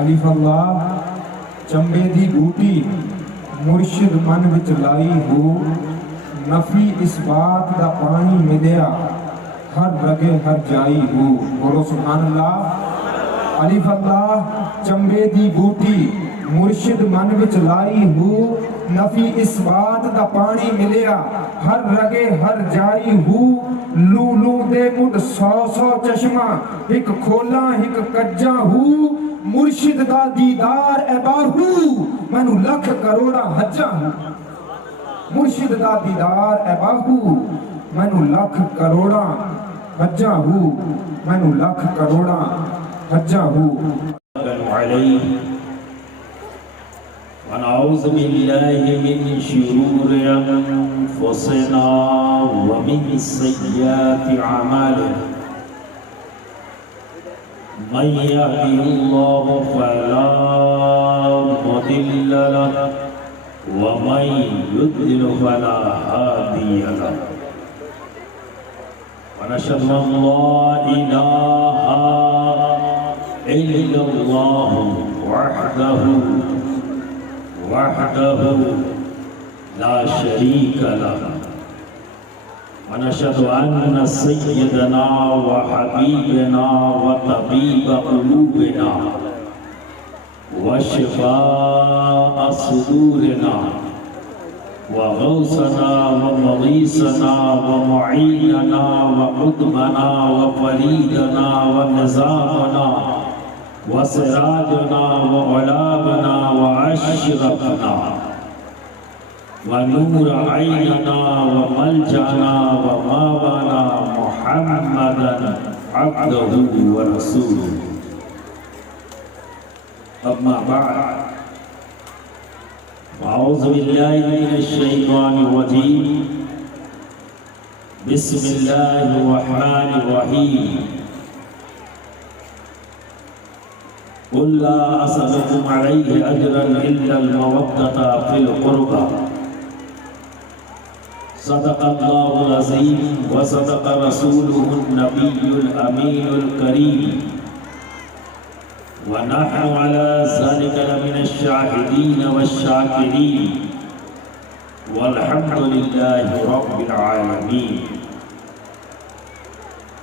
ਅਲਿਫ ਅੱਲਾਹ ਚੰਬੇ ਦੀ ਬੂਟੀ ਮੁਰਸ਼ਿਦ ਮਨ ਵਿੱਚ ਲਾਈ ਹੋ ਨਫੀ ਇਸ ਬਾਤ ਦਾ ਪਾਣੀ ਮਿਲਿਆ ਹਰ ਰਗੇ ਹਰ ਜਾਈ ਹੋ। ਬੋਲੋ ਸੁਭਾਨ ਅੱਲਾਹ। ਅਲਿਫ ਅੱਲਾਹ ਚੰਬੇ ਦੀ ਬੂਟੀ ਮੁਰਸ਼ਿਦ ਮਨ ਵਿੱਚ ਲਾਈ ਹੋ ਨਫੀ ਇਸ ਬਾਤ ਦਾ ਪਾਣੀ ਮਿਲਿਆ ਹਰ ਰਗੇ ਹਰ ਜਾਈ ਹੋ। ਲੂ ਲੂ ਦੇ ਮੁੱਢ 100 ਚਸ਼ਮਾ ਇੱਕ ਖੋਲਾ ਇੱਕ ਕੱਜਾ ਹੂ ਮੁਰਸ਼ਿਦ ਦਾ ਦੀਦਾਰ ਐ ਬਾਹੂ ਮੈਨੂੰ ਲੱਖ ਕਰੋੜਾ ਹੱਜਾਂ ਹੂ। ਮੁਰਸ਼ਿਦ ਦਾ ਦੀਦਾਰ ਐ ਬਾਹੂ ਮੈਨੂੰ ਲੱਖ ਕਰੋੜਾ ਹੱਜਾਂ ਹੂ ਮੈਨੂੰ ਲੱਖ ਕਰੋੜਾ ਹੱਜਾਂ ਹੂ। ونعوذ بالله من شرور أنفسنا ومن سيئات أعمالنا من يهده الله فلا مضل له ومن يضلل فلا هادي له ونشهد أن لا إله إلا الله وحده لا شريك له ونشهد أن سيدنا وحبيبنا وطبيب قلوبنا وشفاء صدورنا وغوثنا ومغيثنا ومعيننا وقطبنا وفريدنا ونظامنا وسراجنا وغلابنا وأشرفنا ونور عيننا وملجأنا وماوانا محمدا عبده ورسوله أما بعد أعوذ بالله من الشيطان الرجيم بسم الله الرحمن الرحيم قل لا أسألكم عليه أجرا إلا المودة في القربى صدق الله العظيم وصدق رسوله النبي الأمين الكريم ونحن على ذلك لمن الشاهدين والشاكرين والحمد لله رب العالمين.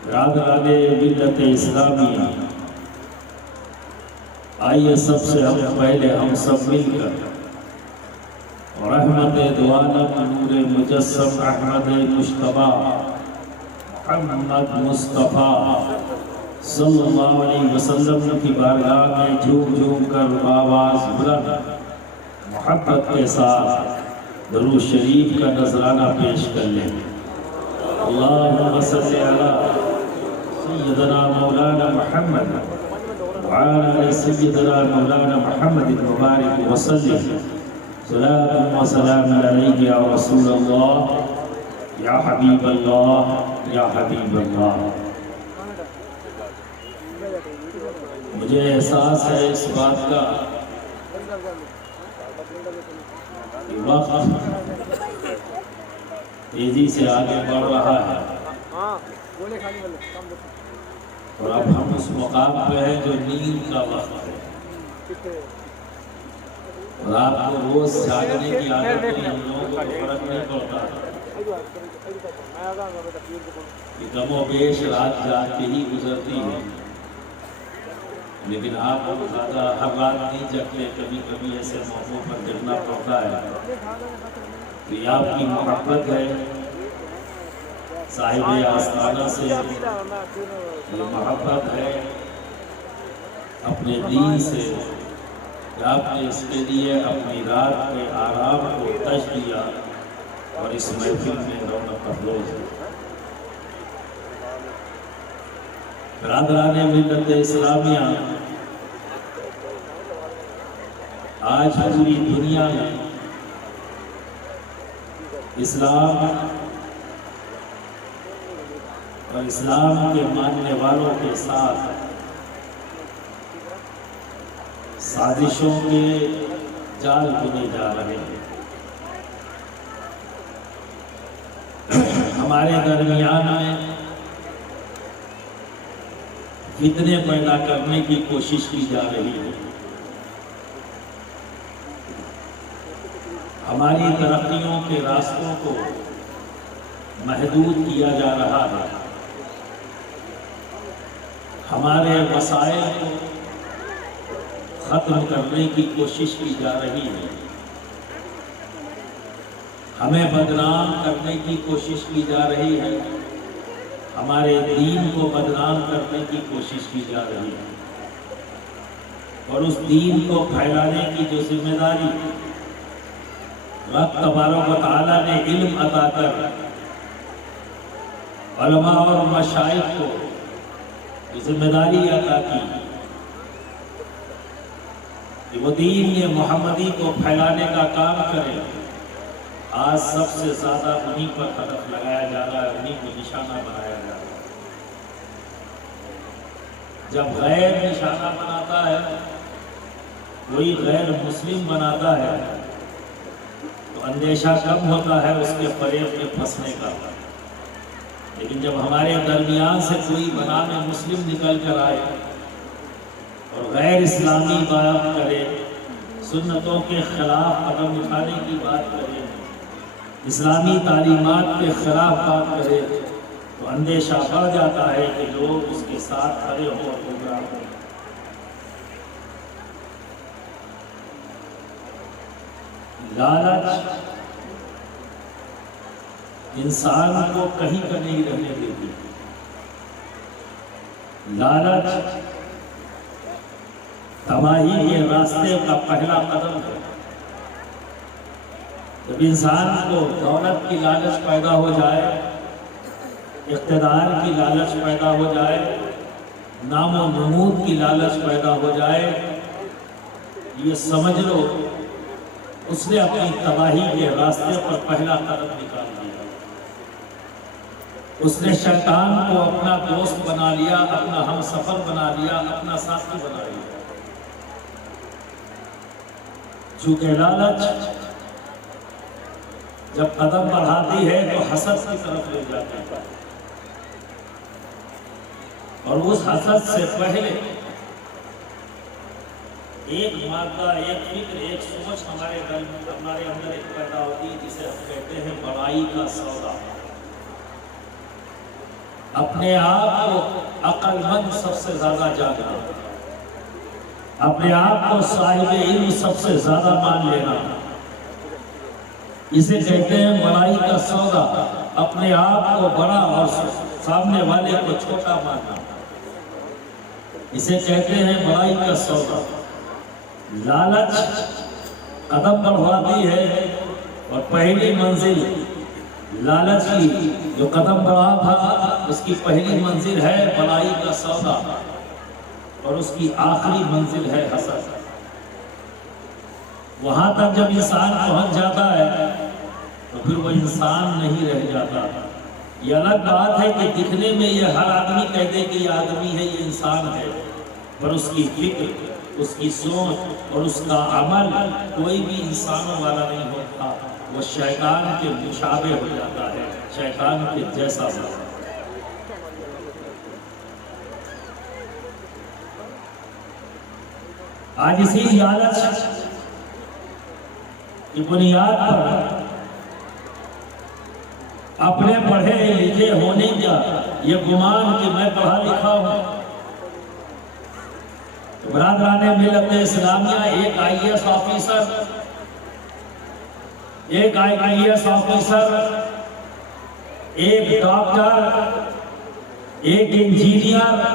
برادران ملت اسلامیہ، آئیے سب سے پہلے ہم سب مل کر رحمت دوالم نور مجسم احمد مشتبہ محمد مصطفیٰ صلی اللہ علیہ وسلم کی بارگاہ میں جھوم جھوم کر آواز بلند محبت کے ساتھ درود شریف کا نذرانہ پیش کر لیں. اللہم صلی علی سیدنا مولانا محمد وعلى سيدنا مولانا محمد المبارك وسلم صلاة وسلام عليك يا رسول الله يا حبيب الله يا حبيب الله. مجھے احساس ہے اس بات کا کہ وقت تیزی سے آگے بڑھ رہا ہے اور اب ہم اس مقام پہ ہیں جو نیند کا وقت ہے. رات کو روز جاگنے کی عادت نہیں، ہم لوگوں کو فرق نہیں پڑتا کہ کم و بیش رات جاگتے ہی گزرتی ہے، لیکن آپ زیادہ ہر رات نہیں جگتے، کبھی کبھی ایسے موقعوں پر جگنا پڑتا ہے. تو یہ آپ کی محبت ہے صاحب آستانہ سے، یہ محبت ہے اپنے دین سے کہ آپ نے اس کے لیے اپنی رات کے آرام کو تج دیا اور اس محفل میں رونق افروز ہے. برادران ملت اسلامیہ، آج پوری دنیا میں اسلام اور اسلام کے ماننے والوں کے ساتھ سازشوں کے جال بنے جا رہے ہیں. ہمارے درمیان میں فتنے پیدا کرنے کی کوشش کی جا رہی ہے، ہماری ترقیوں کے راستوں کو محدود کیا جا رہا ہے، ہمارے وسائل کو ختم کرنے کی کوشش کی جا رہی ہے، ہمیں بدنام کرنے کی کوشش کی جا رہی ہے، ہمارے دین کو بدنام کرنے کی کوشش کی جا رہی ہے، اور اس دین کو پھیلانے کی جو ذمہ داری رب تبارک و تعالیٰ نے علم عطا کر علماء اور مشائخ کو ذمہ داری عطا کی کہ وہ دین محمدی کو پھیلانے کا کام کرے، آج سب سے زیادہ انہی پر ہدف لگایا جا رہا ہے، انہی کو نشانہ بنایا جا رہا ہے۔ جب غیر نشانہ بناتا ہے، کوئی غیر مسلم بناتا ہے، تو اندیشہ کم ہوتا ہے اس کے فریب میں پھنسنے کا، لیکن جب ہمارے درمیان سے کوئی بنام مسلم نکل کر آئے اور غیر اسلامی بات کرے، سنتوں کے خلاف قدم اٹھانے کی بات کرے، اسلامی تعلیمات کے خلاف بات کرے، تو اندیشہ بڑھ جاتا ہے کہ لوگ اس کے ساتھ کھڑے ہو اور گمراہ ہو۔ لالچ انسان کو کہیں کا نہیں رہنے دیتی، لالچ تباہی کے راستے کا پہلا قدم ہے۔ جب انسان کو دولت کی لالچ پیدا ہو جائے، اقتدار کی لالچ پیدا ہو جائے، نام و نمود کی لالچ پیدا ہو جائے، یہ سمجھ لو اس نے اپنی تباہی کے راستے پر پہلا قدم نکال دیا، اس نے شیطان کو اپنا دوست بنا لیا، اپنا ہم سفر بنا لیا، اپنا ساتھی بنا لیا۔ چونکہ لالچ جب قدم بڑھاتی ہے تو حسد کی طرف لے جاتی ہے، اور اس حسد سے پہلے ایک مادہ، ایک فکر، ایک سوچ ہمارے اندر ایک پیدا ہوتی ہے جسے ہم کہتے ہیں بڑائی کا سودا۔ اپنے آپ کو عقل مند سب سے زیادہ جاننا، اپنے آپ کو صاحب علم سب سے زیادہ مان لینا، اسے کہتے ہیں بڑائی کا سودا۔ اپنے آپ کو بڑا اور سامنے والے کو چھوٹا ماننا، اسے کہتے ہیں بڑائی کا سودا۔ لالچ قدم بڑھواتی ہے، اور پہلی منزل لالچ کی جو قدم بڑھا تھا اس کی پہلی منزل ہے بڑائی کا سودا، اور اس کی آخری منزل ہے حسد۔ وہاں تک جب انسان پہنچ جاتا ہے تو پھر وہ انسان نہیں رہ جاتا۔ یہ الگ بات ہے کہ دکھنے میں یہ ہر آدمی کہتے کہ یہ آدمی ہے، یہ انسان ہے، پر اس کی فکر، اس کی سوچ اور اس کا عمل کوئی بھی انسانوں والا نہیں ہوتا، وہ شیطان کے مشابہ ہو جاتا ہے، شیطان کے جیسا ہوتا ہے۔ آج اسی لالچ کی بنیاد پر اپنے پڑھے لکھے ہونے کا یہ گمان کہ میں پڑھا لکھا ہوں، برادران ملت اسلامیہ ایک آئی ایس آفیسر، ایک آئی ایس آفیسر، ایک ڈاکٹر، ایک انجینئر،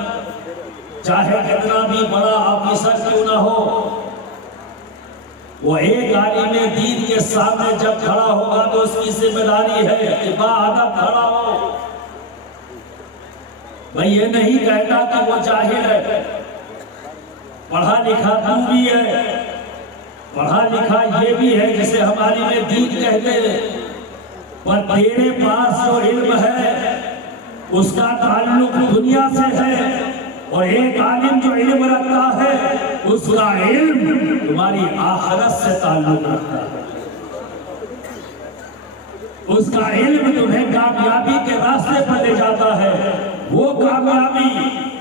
چاہے کتنا بھی بڑا آفیسر کیوں نہ ہو، وہ ایک عالم دین کے سامنے جب کھڑا ہوگا تو اس کی ذمہ داری ہے کہ باادب کھڑا ہو۔ میں یہ نہیں کہتا کہ وہ جاہل ہے، پڑھا لکھا تو بھی ہے، پڑھا لکھا یہ بھی ہے جسے ہم عالم دین کہتے ہیں، پر تیرے پاس جو علم ہے اس کا تعلق دنیا سے ہے، اور ایک عالم جو علم رکھتا ہے اس کا علم تمہاری آخرت سے تعلق رکھتا ہے، اس کا علم تمہیں کامیابی کے راستے پر لے جاتا ہے۔ وہ کامیابی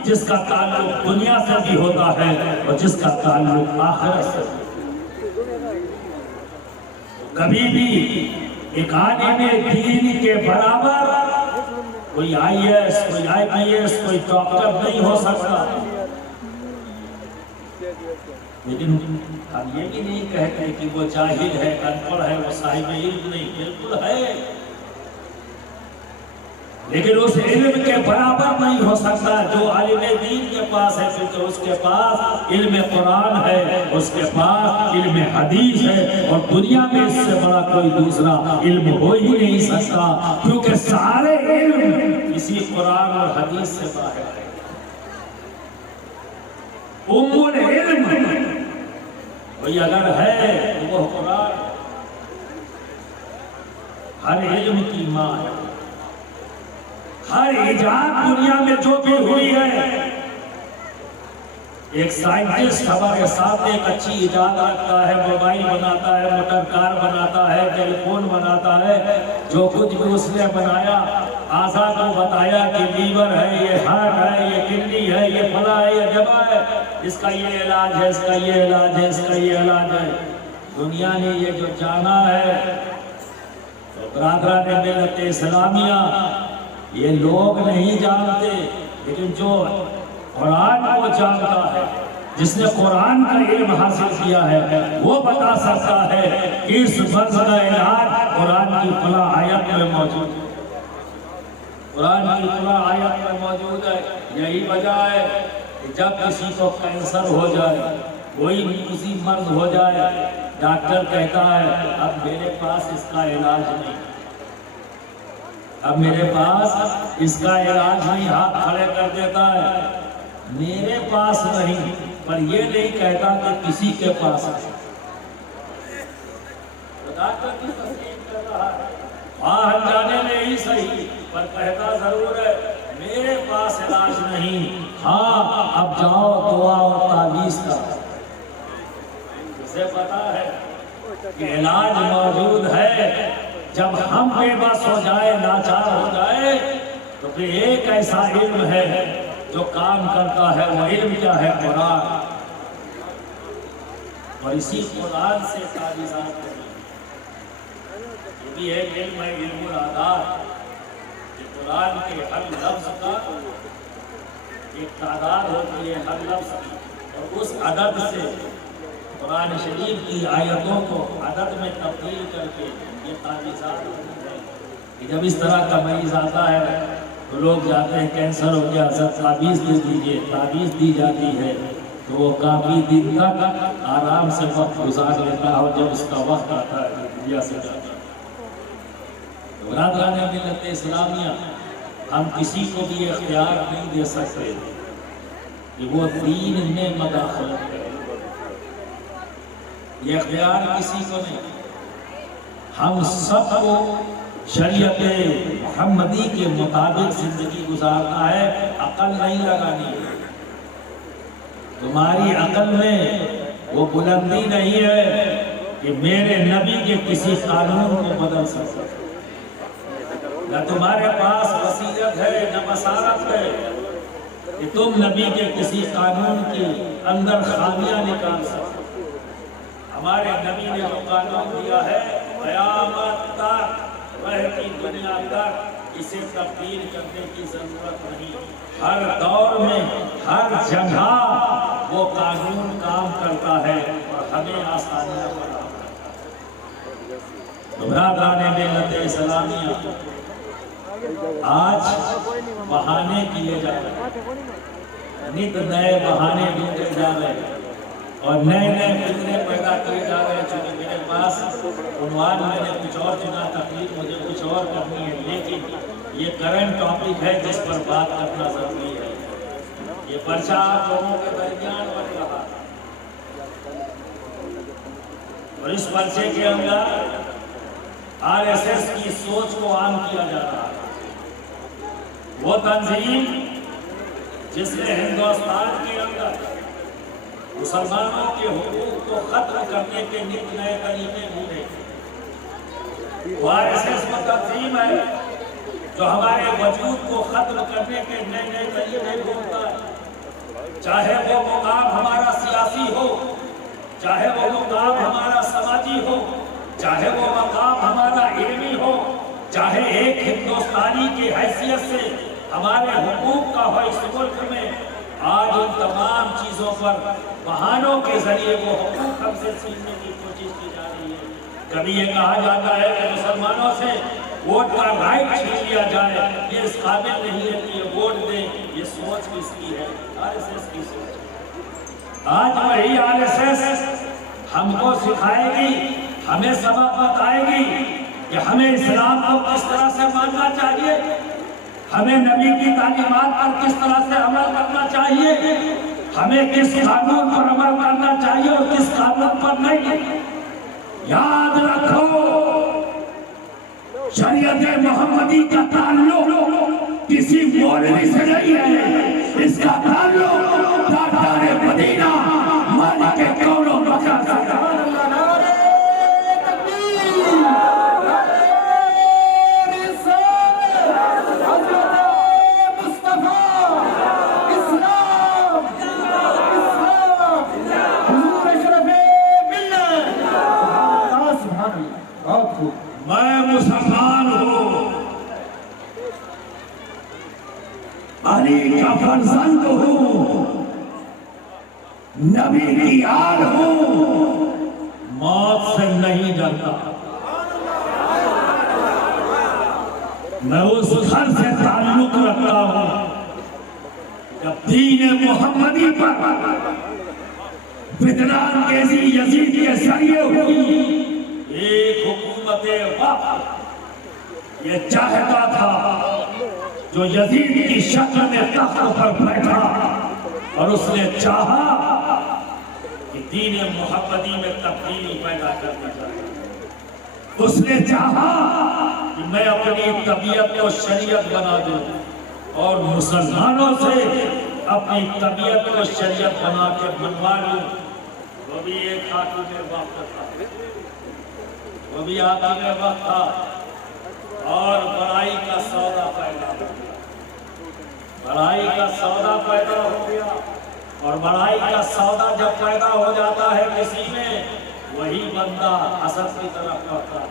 جس کا تعلق دنیا سے بھی ہوتا ہے اور جس کا تعلق آخرت سے. کبھی بھی ایک عالم دین کے برابر کوئی IAS، کوئی IPS، کوئی ڈاکٹر نہیں ہو سکتا. لیکن ہم یہ بھی نہیں کہتے کہ وہ جاہل ہے، ان پڑھ ہے، وہ صاحب علم نہیں. بالکل ہے، لیکن اس علم کے برابر نہیں ہو سکتا جو عالم دین کے پاس ہے، کیونکہ اس کے پاس علم قرآن ہے، اس کے پاس علم حدیث ہے، اور دنیا میں اس سے بڑا کوئی دوسرا علم ہو ہی نہیں سکتا، کیونکہ سارے علم اسی قرآن اور حدیث سے باہر ہے. ام العلم وہی اگر ہے تو وہ قرآن ہر علم کی ماں ہے. ہر ایجاد دنیا میں جو بھی ہوئی ہے، ایک سائنٹسٹ ہمارے ساتھ ایک اچھی ایجاد رکھتا ہے، موبائل بناتا ہے، موٹر کار بناتا ہے، ٹیلی فون بناتا ہے. جو کچھ بھی اس نے بنایا، اعضاء کو بتایا کہ لیور ہے، یہ ہارٹ ہے، یہ کڈنی ہے، یہ فلاں ہے، یہ جمع ہے، اس کا یہ علاج ہے، اس کا یہ علاج ہے، اس کا یہ علاج ہے. دنیا نے یہ جو جانا ہے، تو برادران ملت اسلامیہ یہ لوگ نہیں جانتے، لیکن جو قرآن کو جانتا ہے، جس نے قرآن کا علم حاصل کیا ہے، وہ بتا سکتا ہے کہ اس مرض کا علاج قرآن کی فلاں آیت میں موجود ہے. قرآن کی فلاں آیت میں موجود ہے. یہی وجہ ہے کہ جب کسی کو کینسر ہو جائے، کوئی کسی مرض ہو جائے، ڈاکٹر کہتا ہے اب میرے پاس اس کا علاج نہیں، اب میرے پاس اس کا علاج نہیں، ہاتھ کھڑے کر دیتا ہے. میرے پاس نہیں، پر یہ نہیں کہتا کہ کسی کے پاس ہے. ڈاکٹر کی تصدیق کر رہا ہے، باہر جانے میں ہی صحیح، پر کہتا ضرور ہے میرے پاس علاج نہیں. ہاں اب جاؤ دعا اور تعویذ کا. اسے پتا ہے کہ علاج موجود ہے. جب ہم بے بس ہو جائے، لاچار ہو جائے، تو پھر ایک ایسا علم ہے جو کام کرتا ہے. وہ علم کیا ہے؟ قرآن. اور اسی قرآن سے تعویذات ہوئی. یہ بھی ایک علم ہے، علم العداد. قرآن کے ہر لفظ کا ایک تعداد ہوتی ہے، ہر لفظ کی، اور اس عدد سے قرآن شریف کی آیتوں کو عدد میں تبدیل کر کے یہ تعویذات ہوتی ہے. کہ جب اس طرح کا مریض آتا ہے تو لوگ جاتے ہیں کینسر ہو گیا، سب تعویذ دے دیجیے. تعویذ دی جاتی ہے تو وہ کافی دن تک آرام سے وقت گزار لیتا ہے، اور جب اس کا وقت آتا ہے دنیا سے جاتا ہے. برادران ملت اسلامیہ، ہم کسی کو بھی اختیار نہیں دے سکتے کہ وہ دین میں مداخلت کرے. یہ اختیار کسی کو نہیں. ہم سب کو شریعت محمدی کے مطابق زندگی گزارنا ہے، عقل نہیں لگانی ہے. تمہاری عقل میں وہ بلندی نہیں ہے کہ میرے نبی کے کسی قانون کو بدل سکتا. نہ تمہارے پاس وصیت ہے، نہ بصارت ہے کہ تم نبی کے کسی قانون کے اندر خامیاں نکال سکتے. ہمارے نبی نے جو قانون دیا ہے، قیامت تک رہتی دنیا تک اسے تبدیل کرنے کی ضرورت نہیں. ہر دور میں، ہر جگہ وہ قانون کام کرتا ہے اور ہمیں آسانیاں فراہم کرتا ہے. برادران ملت اسلامیہ، آج بہانے کیے جا رہے ہیں، نت نئے بہانے ڈھونڈے جا رہے ہیں، اور نئے نئے فتنے پیدا کیے جا رہے ہیں. چونکہ میرے پاس عنوان میں نے کچھ اور چنا، تقریر مجھے کچھ اور کرنی ہے، لیکن یہ کرنٹ ٹاپک ہے جس پر بات کرنا ضروری ہے. یہ پرچہ آپ لوگوں کے درمیان بن رہا ہے، اور اس پرچے کے اندر RSS کی سوچ کو عام کیا جا رہا ہے. وہ تنظیم جس نے ہندوستان کے اندر مسلمانوں کے حقوق کو ختم کرنے کے نت نئے طریقے ڈھونڈے. وہ RSS وہ تنظیم ہے جو ہمارے وجود کو ختم کرنے کے نئے نئے طریقے ڈھونڈتا ہے. چاہے وہ مقام ہمارا سیاسی ہو، چاہے وہ مقام ہمارا سماجی ہو، چاہے وہ مقام ہمارا علمی ہو، چاہے ایک ہندوستانی کی حیثیت سے ہمارے حقوق کا ہو اس ملک میں، آج ان تمام چیزوں پر بہانوں کے ذریعے وہ حقوق ہم سے چھیننے کی کوشش کی جا رہی ہے۔ کبھی یہ کہا جاتا ہے کہ مسلمانوں سے ووٹ کا رائٹ چھین لیا جائے، یہ اس قابل نہیں ہے کہ یہ ووٹ دے، یہ سوچ کس کی ہے؟ آر ایس ایس کی سوچ۔ آج وہی آر ایس ایس ہم کو سکھائے گی، ہمیں سبق بتائے گی کہ ہمیں اسلام کو کس طرح سے ماننا چاہیے، ہمیں نبی کی تعلیمات پر کس طرح سے عمل کرنا چاہیے، ہمیں کس قانون پر عمل کرنا چاہیے اور کس قانون پر نہیں۔ یاد رکھو، شریعت محمدی کا تعلق کسی مولوی سے نہیں ہے، اس کا تعلق تاجدار مدینہ مالک کون و مکان سے ہے۔ میں مسلمان ہوں، علی کا فرزند ہوں، نبی کی آل ہوں، موت سے نہیں ڈرتا۔ میں اس گھر سے تعلق رکھتا ہوں جب دین محمدی پر فتنہ انگیزی یزید کے ذریعے ہوئی۔ ایک حکومت وقت یہ چاہتا تھا جو یزید کی شکل میں تخت پر بیٹھا، اور اس نے چاہا کہ دین محمدی میں تبدیلی پیدا کرنا چاہتا۔ اس نے چاہا کہ میں اپنی طبیعت کو شریعت بنا دوں اور مسلمانوں سے اپنی طبیعت کو شریعت بنا کے منوا لوں۔ وہ بھی ایک خاتون وقت تھا، وہ بھی حاکم وقت تھا، اور بڑائی کا سودا پیدا ہو گیا، بڑائی کا سودا پیدا ہو گیا۔ اور بڑائی کا سودا جب پیدا ہو جاتا ہے کسی میں، وہی بندہ حسد کی طرف بڑھتا ہے،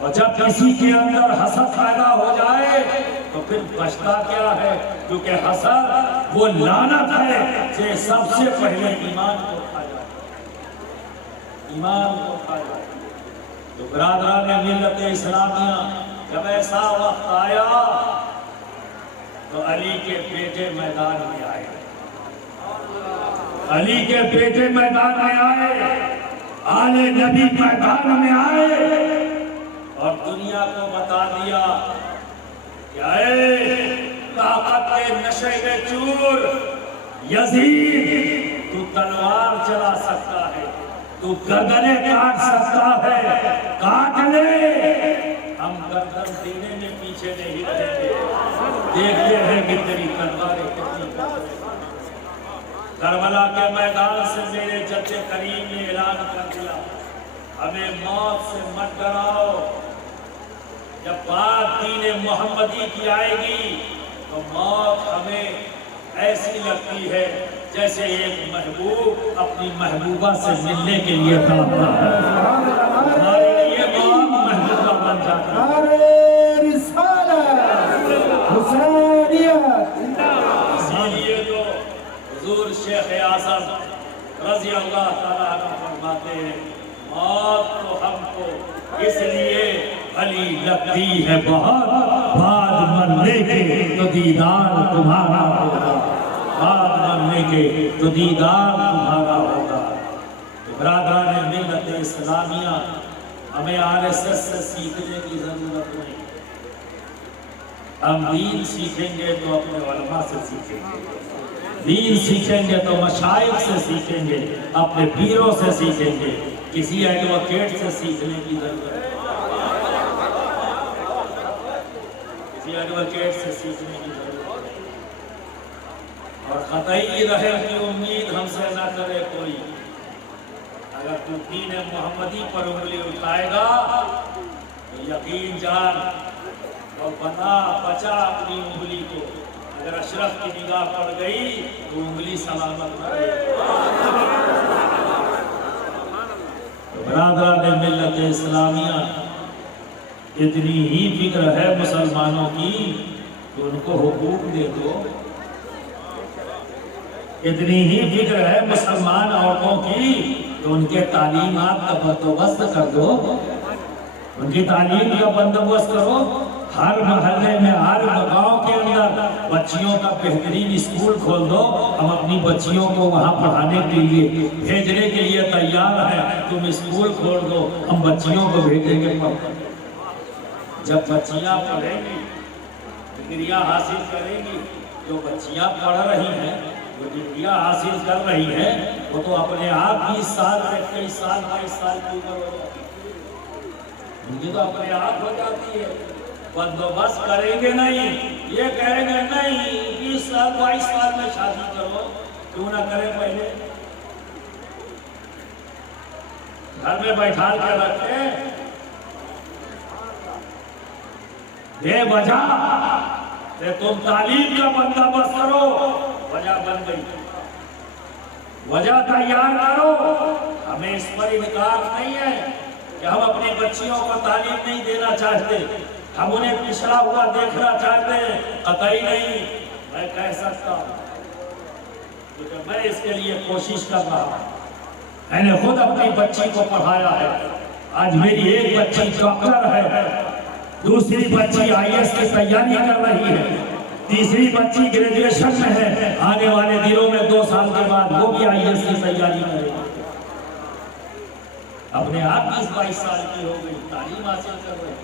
اور جب کسی کے اندر حسد پیدا ہو جائے تو پھر بچتا کیا ہے؟ کیونکہ حسد وہ لعنت ہے جو سب سے پہلے ایمان کو کھا جاتا ہے، ایمان کو کھا جاتا ہے۔ تو برادران ملت اسلامیہ، جب ایسا وقت آیا تو علی کے بیٹے میدان میں آئے، علی کے بیٹے میدان میں آئے، آل نبی میدان میں آئے، اور دنیا کو بتا دیا کہ اے طاقت کے نشے میں چور یزید، تو تلوار چلا سکتا ہے، تو گردنیں کاٹ سکتا ہے، کاٹ لے، ہم گردن دینے میں پیچھے نہیں رہیں گے، دیکھتے ہیں کہ تیری تلواریں کتنی کربلا کے میدان سے میرے جد کریم نے اعلان کر دیا، ہمیں موت سے مت ڈراؤ۔ جب بات دین محمدی کی آئے گی تو موت ہمیں ایسی لگتی ہے جیسے ایک محبوب اپنی محبوبہ سے ملنے کے لیے تڑپتا ہے، ہمارے لیے موت محبوبہ بن جاتا ہے۔ اسی لیے جو حضور شیخ اعظم رضی اللہ تعالیٰ عنہ فرماتے ہیں، موت تو ہم کو اس لیے بھلی لگتی ہے بہت، بعد مرنے کے تو دیدار تمہارا ہوگا، بعد مرنے کے تو دیدار تمہارا ہوگا۔ برادران ملت اسلامیہ، ہمیں آر ایس ایس سے سیکھنے کی ضرورت نہیں، ہم دین سیکھیں گے تو اپنے علماء سے سیکھیں گے، دین سیکھیں گے تو مشائخ سے سیکھیں گے، اپنے پیروں سے سیکھیں گے، کسی ایڈوکیٹ سے سیکھنے کی ضرورت نہیں، کسی ایڈوکیٹ سے سیکھنے کی ضرورت نہیں، اور قطعی رہے کی امید ہم سے نہ کرے کوئی۔ اگر تو دین محمدی پر انگلی اٹھائے گا تو یقین جان اور بچا اپنی انگلی کو، اگر اشرف کی نگاہ پڑ گئی تو انگلی سلامت نہ رہے۔ برادران ملت اسلامیہ، اتنی ہی فکر ہے مسلمانوں کی تو ان کو حقوق دے دو، اتنی ہی فکر ہے مسلمان عورتوں کی تو ان کے تعلیمات کا بندوبست کر دو، ان کی تعلیم کا بندوبست کرو۔ ہر محلے میں، ہر گاؤں کے اندر بچیوں کا بہترین اسکول کھول دو۔ ہم اپنی بچیوں کو وہاں پڑھانے کے لیے، بھیجنے کے لیے تیار ہیں، تم اسکول کھول دو، ہم بچیوں کو بھیجیں گے پڑھنے۔ جب بچیاں پڑھیں گی، ڈگریاں حاصل کریں گی، جو بچیاں پڑھ رہی ہیں، جو ڈگریاں حاصل کر رہی ہیں، وہ تو اپنے آپ 20 سال، 21 سال، 22 سال کی عمر ہو جاتی ہے، ان کی تو اپنے آپ ہو جاتی ہے۔ بندوبست کریں گے نہیں، یہ کہیں گے نہیں 20 سال 22 سال میں شادی کرو، کیوں نہ کریں پہلے؟ گھر میں بیٹھا کے رکھے بے وجہ کہ تم تعلیم کا بندوبست کرو، وجہ بن گئی، وجہ تیار کرو۔ ہمیں اس پر انکار نہیں ہے کہ ہم اپنی بچیوں کو تعلیم نہیں دینا چاہتے، ہم انہیں پچھڑا ہوا دیکھنا چاہتے ہیں، قطعی نہیں۔ میں کہہ سکتا ہوں کیونکہ میں اس کے لیے کوشش کر رہا ہوں، میں نے خود اپنی بچی کو پڑھایا ہے۔ آج میری ایک بچی ڈاکٹر ہے، دوسری بچی IAS کی تیاری کر رہی ہے، تیسری بچی گریجویشن میں ہے، آنے والے دنوں میں 2 سال کے بعد وہ بھی IAS کی تیاری کرے گی۔ اپنے آپ 20-22 سال کی ہو گئی، تعلیم حاصل کر رہے ہیں،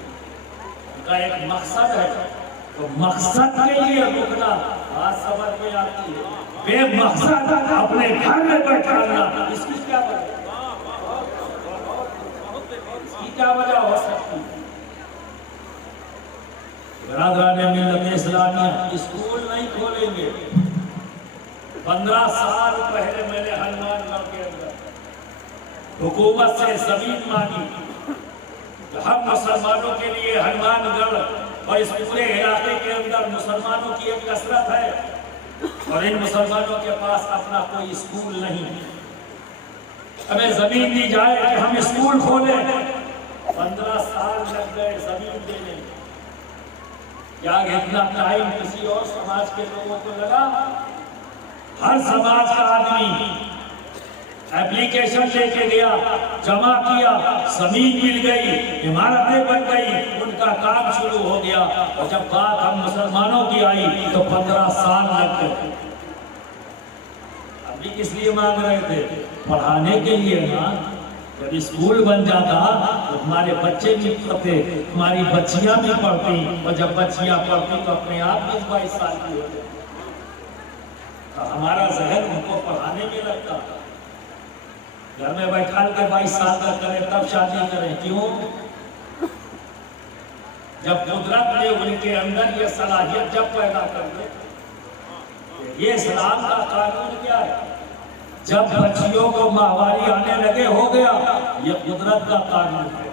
ان کا ایک مقصد ہے، تو مقصد کے لیے رکنا بات سمجھ میں آتی ہے۔ بے مقصد اپنے گھر میں بیٹھانا، اس کی کیا وجہ ہو سکتی ہے؟ برادران ملت اسلامیہ، اسکول نہیں کھولیں گے۔ 15 سال پہلے میں نے ہنومان گڑھ کے اندر حکومت سے زمین مانگی، ہم مسلمانوں کے لیے ہنومان گڑھ اور اس پورے علاقے کے اندر مسلمانوں کی ایک کثرت ہے اور ان مسلمانوں کے پاس اپنا کوئی اسکول نہیں، ہمیں زمین دی جائے کہ ہم اسکول کھولیں۔ 15 سال لگ گئے زمین دینے۔ کیا اتنا ٹائم کسی اور سماج کے لوگوں کو لگا؟ ہر سماج کا آدمی ایپلیکیشن لے کے گیا، جمع کیا، زمین مل گئی، عمارتیں بن گئی، ان کا کام شروع ہو گیا، اور جب بات ہم مسلمانوں کی آئی تو 15 سال لگ گئے۔ ابھی کس لیے مانگ رہے تھے؟ پڑھانے کے لیے نا۔ جب اسکول بن جاتا تو ہمارے بچے بھی پڑھتے، ہماری بچیاں بھی پڑھتی، اور جب بچیاں پڑھتی تو اپنے آپ 22 سال کی ہوتے، تو ہمارا ذہن ان کو پڑھانے میں لگتا۔ گھر میں بیٹھا کے 22 سال تک کریں تب شادی کریں، کیوں؟ جب قدرت نے ان کے اندر یہ صلاحیت جب پیدا کر دے، یہ اسلام کا قانون کیا ہے؟ جب بچیوں کو ماہواری آنے لگے ہو گیا، یہ قدرت کا قانون ہے۔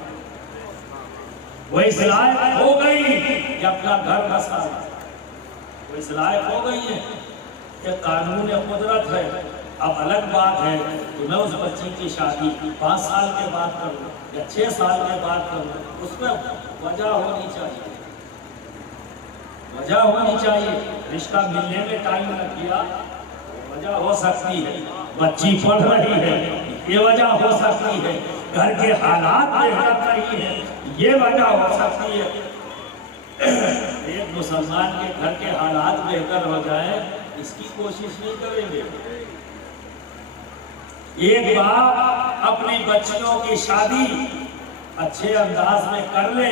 وہ اس لائق ہو گئی کہ اپنا گھر بسا، وہ اس لائق ہو گئی ہے کہ قانون قدرت ہے۔ اب الگ بات ہے کہ میں اس بچی کی شادی 5 سال کے بعد کروں یا 6 سال کے بعد کروں، اس میں وجہ ہونی چاہیے، وجہ ہونی چاہیے۔ رشتہ ملنے میں ٹائم نہ کیا، وجہ ہو سکتی ہے۔ بچی پڑھ رہی ہے، یہ وجہ ہو سکتی ہے۔ گھر کے حالات بہتر نہیں ہے، یہ وجہ ہو سکتی ہے۔ ایک مسلمان کے گھر کے حالات بہتر ہو جائیں، اس کی کوشش نہیں کریں گے۔ ایک باپ اپنی بچیوں کی شادی اچھے انداز میں کر لے،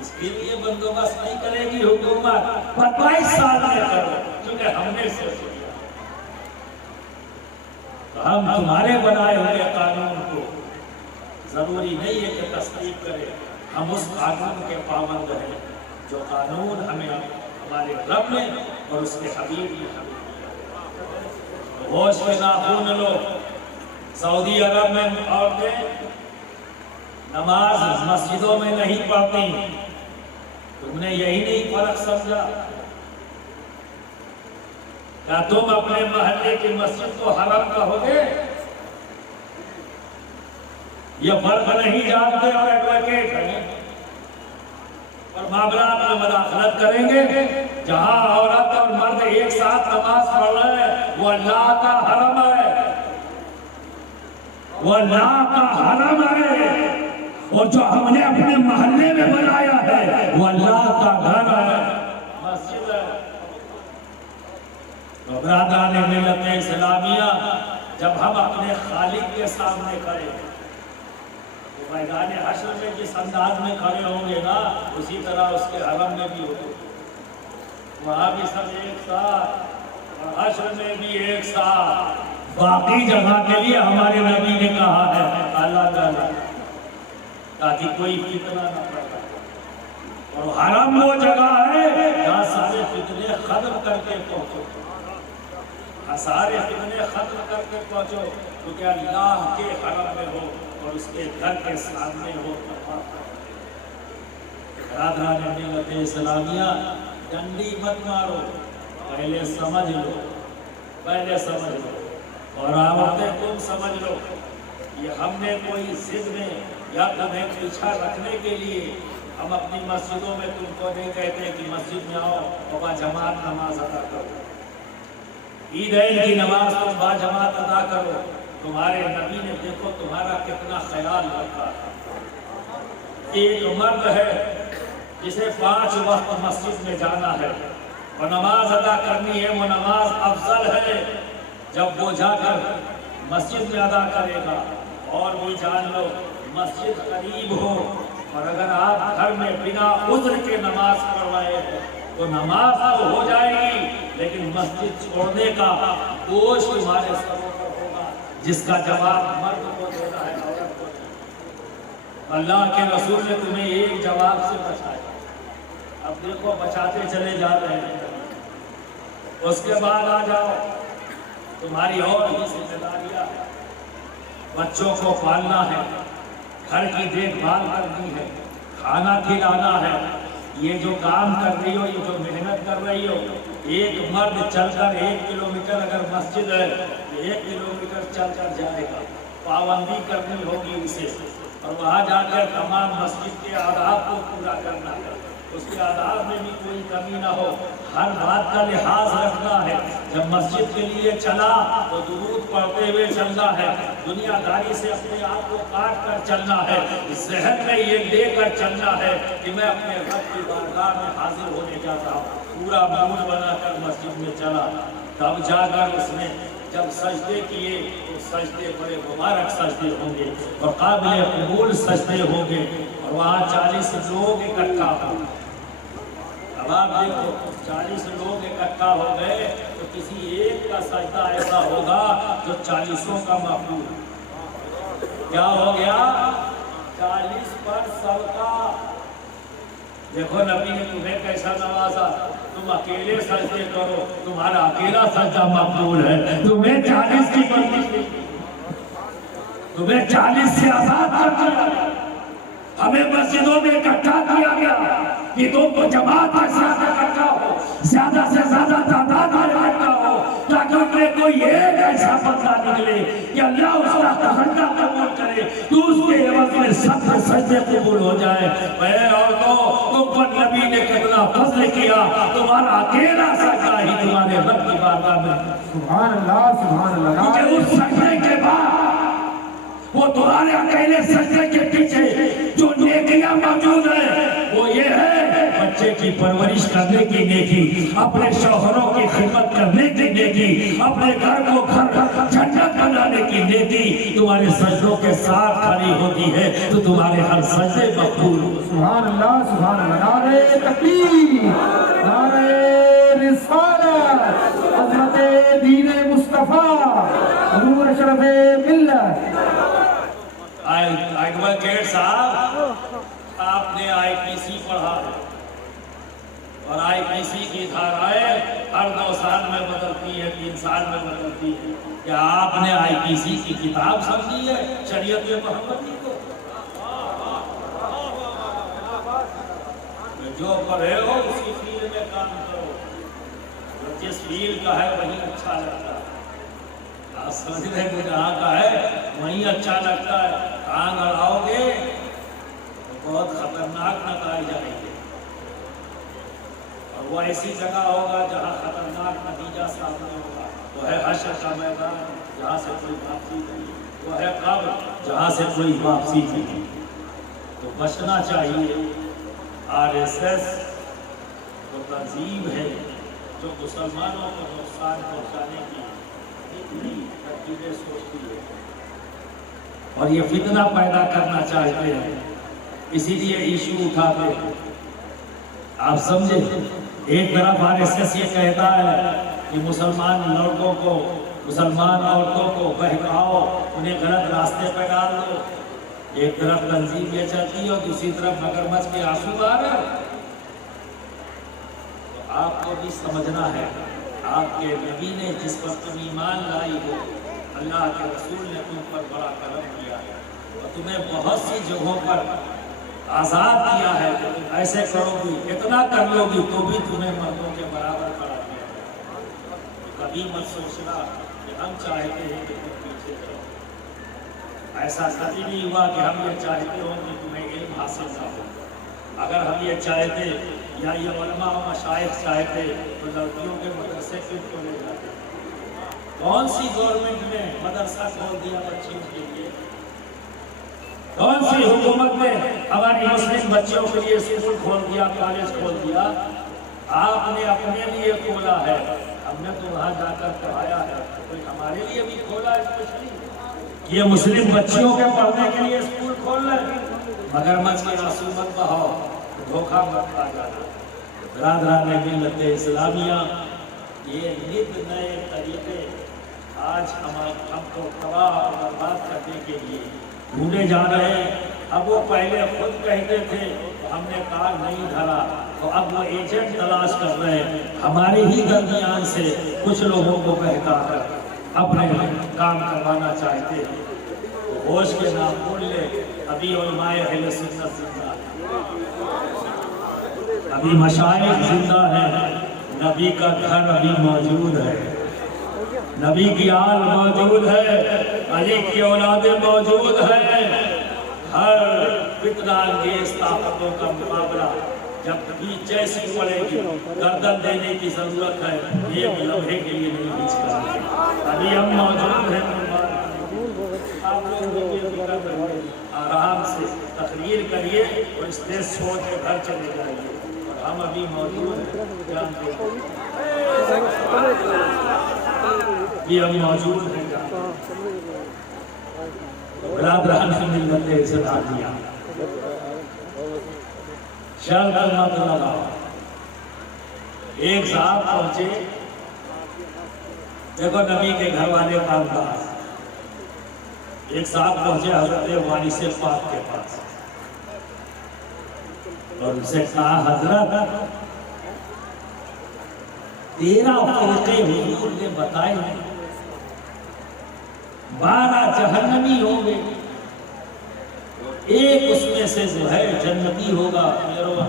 اس کے لیے بندوبست نہیں کرے گی حکومت، 22 سال میں کرو، کیونکہ ہم نے سے ہم تمہارے بنائے ہوئے قانون کو ضروری نہیں ہے کہ تصدیق کرے، ہم اس قانون کے پابند ہیں جو قانون ہمیں ہمارے رب نے اور اس کے حبیب نے ہوش میں ناخون لو۔ سعودی عرب میں عورتیں نماز مسجدوں میں نہیں پڑھتی، تم نے یہی نہیں فرق سمجھا؟ کیا تم اپنے محلے کی مسجد کو حرم کہوگے؟ یہ فرق نہیں جانتے اور ایڈوکیٹ ہیں اور معاملات میں مداخلت کریں گے. جہاں عورت اور مرد ایک ساتھ نماز پڑھ رہے ہیں وہ اللہ کا حرم ہے، وہ اللہ کا حرم ہے، اور جو ہم نے اپنے محلے میں بنایا ہے وہ اللہ کا گھر ہے، مسجد ہے. تو برادران ملت اسلامیہ، جب ہم اپنے خالق کے سامنے کھڑے تو میدان حشر میں جس انداز میں کھڑے ہوں گے نا، اسی طرح اس کے حرم میں بھی ہوگے. وہاں بھی سب ایک ساتھ اور حشر میں بھی ایک ساتھ. باقی جگہ کے لیے ہمارے نبی نے کہا ہے اللہ تعالیٰ، تاکہ کوئی فتنہ نہ پڑے. اور حرم وہ جگہ ہے جہاں سارے فتنے ختم کر کے پہنچو، سارے فتنے ختم کر کے پہنچو، کیونکہ اللہ کے حرم میں ہو اور اس کے گھر کے سامنے ہو. برادران ملت اسلامیہ، ڈنڈی مت مارو، پہلے سمجھ لو، پہلے سمجھ لو. اور عورتیں تم سمجھ لو، یہ ہم نے کوئی ضد میں یا تمہیں پیچھا رکھنے کے لیے ہم اپنی مسجدوں میں تم کو نہیں کہتے کہ مسجد میں آؤ اور باجماعت نماز ادا کرو. عیدین کی نماز تم باجماعت ادا کرو. تمہارے نبی نے دیکھو تمہارا کتنا خیال رکھا. ایک مرد ہے جسے 5 وقت مسجد میں جانا ہے اور نماز ادا کرنی ہے، وہ نماز افضل ہے جب وہ جا کر مسجد میں ادا کرے گا. اور بھی جان لو، مسجد قریب ہو، اور اگر آپ گھر میں بنا عذر کے نماز پڑھ رہے ہیں تو نماز تو ہو جائے گی، لیکن مسجد چھوڑنے کا بوجھ تمہارے سروں پر ہوگا، جس کا جواب مرد کو دینا ہے، عورت کو دینا. اللہ کے رسول نے تمہیں ایک جواب سے بچایا، اب دیکھو بچاتے چلے جا رہے ہیں. اس کے بعد آ جاؤ، تمہاری اور بھی ذمہ داریاں ہیں. بچوں کو پالنا ہے، گھر کی دیکھ بھال کرنی ہے، کھانا کھلانا ہے. یہ جو کام کر رہی ہو، یہ جو محنت کر رہی ہو، ایک مرد چل کر 1 کلومیٹر اگر مسجد ہے تو 1 کلومیٹر چل کر جائے گا. پابندی کرنی ہوگی اسے، اور وہاں جا کر تمام مسجد کے آداب کو پورا کرنا ہے. اس کے آداب میں بھی کوئی کمی نہ ہو، ہر بات کا لحاظ رکھنا ہے. جب مسجد کے لیے چلا تو درود پڑھتے ہوئے چلنا ہے، دنیا داری سے اپنے آپ کو کاٹ کر چلنا ہے. ذہن میں یہ لے کر چلنا ہے کہ میں اپنے رب کی بارگاہ میں حاضر ہونے جاتا ہوں. پورا موڈ بنا کر مسجد میں چلا، تب جا کر اس نے جب سجدے کیے تو سجدے بڑے مبارک سجدے ہوں گے اور قابل قبول سجدے ہوں گے. اور وہاں 40 لوگ اکٹھا ہوں. اب آپ دیکھو 40 لوگ اکٹھا ہو گئے تو کسی ایک کا سجدہ ایسا ہوگا جو 40 کا مقبول. کیا ہو گیا؟ 40 پر سب کا. دیکھو نبی نے تمہیں کیسا نوازا. تم اکیلے سجدے کرو، تمہارا اکیلا سجدہ مقبول ہے. تمہیں 40 کی بندش نہیں، تمہیں 40 سے آزاد کر دیا. ہمیں مسجدوں میں اکٹھا کیا گیا کہ تم کو جماعت کے ساتھ اکٹھا ہو، زیادہ سے زیادہ تعداد میں اکٹھا ہو، تاکہ ہمیں کوئی ایک ایسا بندہ نکلے کہ اللہ اس کا تہنہ قبول کرے تو اس کے عوض میں سب سے سجدے قبول ہو جائے. اے عورتوں، تم پر نبی نے کتنا فضل کیا. تمہارا اکیلا سجدہ ہی تمہارے رب کی بارگاہ میں. سبحان اللہ، سبحان اللہ. کیونکہ اس سجدے کے بعد وہ تمہارے اکیلے سجدے کے پیچھے جو نیکیاں موجود ہیں وہ یہ ہے: بچے کی پرورش کرنے کی نیکی، اپنے شوہروں کی خدمت کرنے کی نیکی، اپنے گھر کو گھر جنت بنانے کی نیکی تمہارے سجدوں کے ساتھ کھڑی ہوتی ہے تو تمہارے ہر سجدے مقبول ہو. سبحان اللہ، سبحان اللہ. نعرہ تکبیر، نعرہ رسالت، عظمت دین مصطفیٰ، حضور اشرف ملت. ایڈوکیٹ صاحب، آپ نے IPC پڑھا اور IPC کی دھارائیں ہر 2 سال میں بدلتی ہے، 3 سال میں بدلتی ہے. کیا آپ نے IPC کی کتاب سمجھی ہے شریعت محمدی کو؟ جو پڑھے ہو اسی فیلڈ میں کام کرو. جس فیل کا ہے وہیں اچھا لگتا ہے، آپ سمجھ رہے ہیں، جہاں کا ہے وہیں اچھا لگتا ہے، کان اڑاؤ گے تو بہت خطرناک نتائج آئیں گے، اور وہ ایسی جگہ ہوگا جہاں خطرناک نتیجہ سامنے ہوگا، وہ ہے حشر کا میدان جہاں سے کوئی واپسی نہیں، وہ ہے قبر جہاں سے کوئی واپسی نہیں، تو بچنا چاہیے۔ آر ایس ایس وہ تنظیم ہے جو مسلمانوں کو نقصان پہنچانے کی اتنی ترکیبیں سوچتی ہے اور یہ فتنہ پیدا کرنا چاہتے ہیں، اسی لیے ایشو اٹھاتے ہیں۔ آپ سمجھے، ایک طرف آر ایس ایس یہ کہتا ہے کہ مسلمان لڑکوں کو، مسلمان عورتوں کو بہکاؤ، انہیں غلط راستے پہ ڈال دو، ایک طرف تنظیم یہ چلتی ہے اور دوسری طرف مگرمچھ کے آنسو بہا رہے ہو۔ تو آپ کو بھی سمجھنا ہے، آپ کے نبی نے جس پر تم ایمان لائی ہو، اللہ کے رسول نے تم پر بڑا کرم کیا ہے اور تمہیں بہت سی جگہوں پر آزاد کیا ہے کہ تم ایسے کرو گی، اتنا کر لو گی تو بھی تمہیں مردوں کے برابر کھڑا کیا ہے۔ کبھی مت سوچنا کہ ہم چاہتے ہیں کہ تم پیچھے چلو، ایسا کبھی نہیں ہوا کہ ہم یہ چاہتے ہوں کہ تمہیں علم حاصل نہ ہو۔ اگر ہم یہ چاہتے یا یہ علماء و مشائخ چاہتے تو لڑکیوں کے مدرسے کیوں کھولے جاتے؟ کون سی گورنمنٹ نے مدرسہ کھول دیا بچیوں کے لیے؟ کون سی حکومت نے ہماری مسلم بچیوں کے لیے اسکول کھول دیا، کالج کھول دیا؟ آپ نے اپنے لیے کھولا ہے، ہم نے تو وہاں جا کر پڑھایا ہے، کوئی ہمارے لیے بھی کھولا اسپیشلی، یہ مسلم بچیوں کے پڑھنے کے لیے اسکول کھول رہے، مگرمچھ کے آنسو مت بہاؤ، دھوکہ مت کھا جانا۔ برادران ملت اسلامیہ، یہ نت نئے طریقے آج ہم کو تباہ اور برباد کرنے کے لیے ڈھونڈے جا رہے ہیں۔ اب وہ پہلے خود کہتے تھے ہم نے کار نہیں دھرا، تو اب وہ ایجنٹ تلاش کر رہے ہیں ہمارے ہی درمیان سے کچھ لوگوں کو بہکا کر اپنے کام کروانا چاہتے ہیں۔ تو ہوش کے نام بھول لے، ابھی علماء اہل سنت زندہ ہے، ابھی مشائخ زندہ ہیں، نبی کا گھر ابھی موجود ہے، نبی کی آل موجود ہے، علی کی اولادیں موجود ہیں۔ ہر فتنہ انگیز طاقتوں کا مقابلہ جب بھی جیسی پڑے گی، گردن دینے کی ضرورت ہے، ایک لمحے کے لیے نہیں ہچکچائیں گے۔ ابھی ہم موجود ہیں، آپ لوگ آرام سے تقریر کریے اور اسٹیج چھوڑ کے گھر چلے جائیے، اور ہم ابھی موجود ہیں، جانتے ہیں بھی ہم موجود ہیں۔ برادران ملت اسلامیہ، شرط مت لگاؤ۔ ایک صاحب پہنچے، دیکھو نبی کے گھر والے کا انداز، ایک صاحب پہنچے حضرت وارث پاک کے پاس اور اسے کہا حضرت 13 فرقے حضور نے بتائے ہیں، 12 جہنمی ہوں گے، ایک اس میں سے جو ہے جنتی ہوگا 13واں،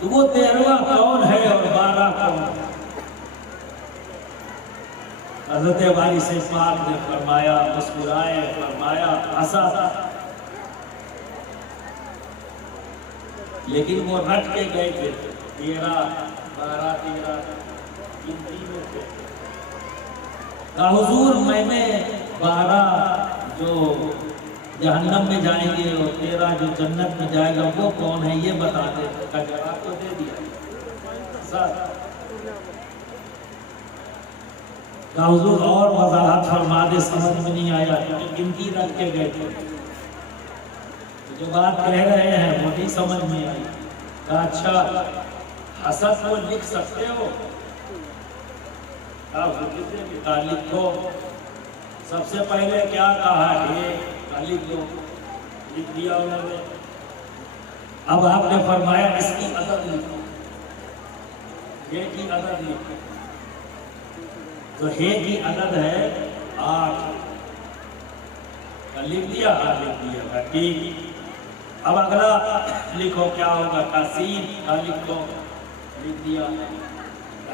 تو وہ 13واں کون ہے اور 12 کون؟ حضرت وارث پاک نے فرمایا، مسکرائے، فرمایا ہنسا، لیکن وہ رٹ کے گئے تھے 13 12 13 گنتی میں تھے۔ کہا حضور میں نے 12 جو جہنم میں جائیں گے اور 13 جو جنت میں جائے گا وہ کون ہے یہ بتا دے، کا جواب تو دے دیا۔ کہا حضور اور وضاحت فرما دے، سمجھ میں نہیں آیا کیونکہ گنتی رکھ کے گئے تھے، جو بات کہہ رہے ہیں وہ نہیں سمجھ میں آئی۔ کہا اچھا حسد کو لکھ سکتے ہو؟ کہا حضور لکھو۔ سب سے پہلے کیا کہا ہے؟ لکھ دو، لکھ دیا انہوں نے۔ اب آپ نے فرمایا اس کی عدد لکھو، یہ کی عدد لکھو، تو ہے کی عدد ہے 8، لکھ دیا؟ ہاں لکھ دیا، ٹھیک۔ اب اگلا لکھو، کیا ہوگا؟ سین کا لکھو، لکھ دیا۔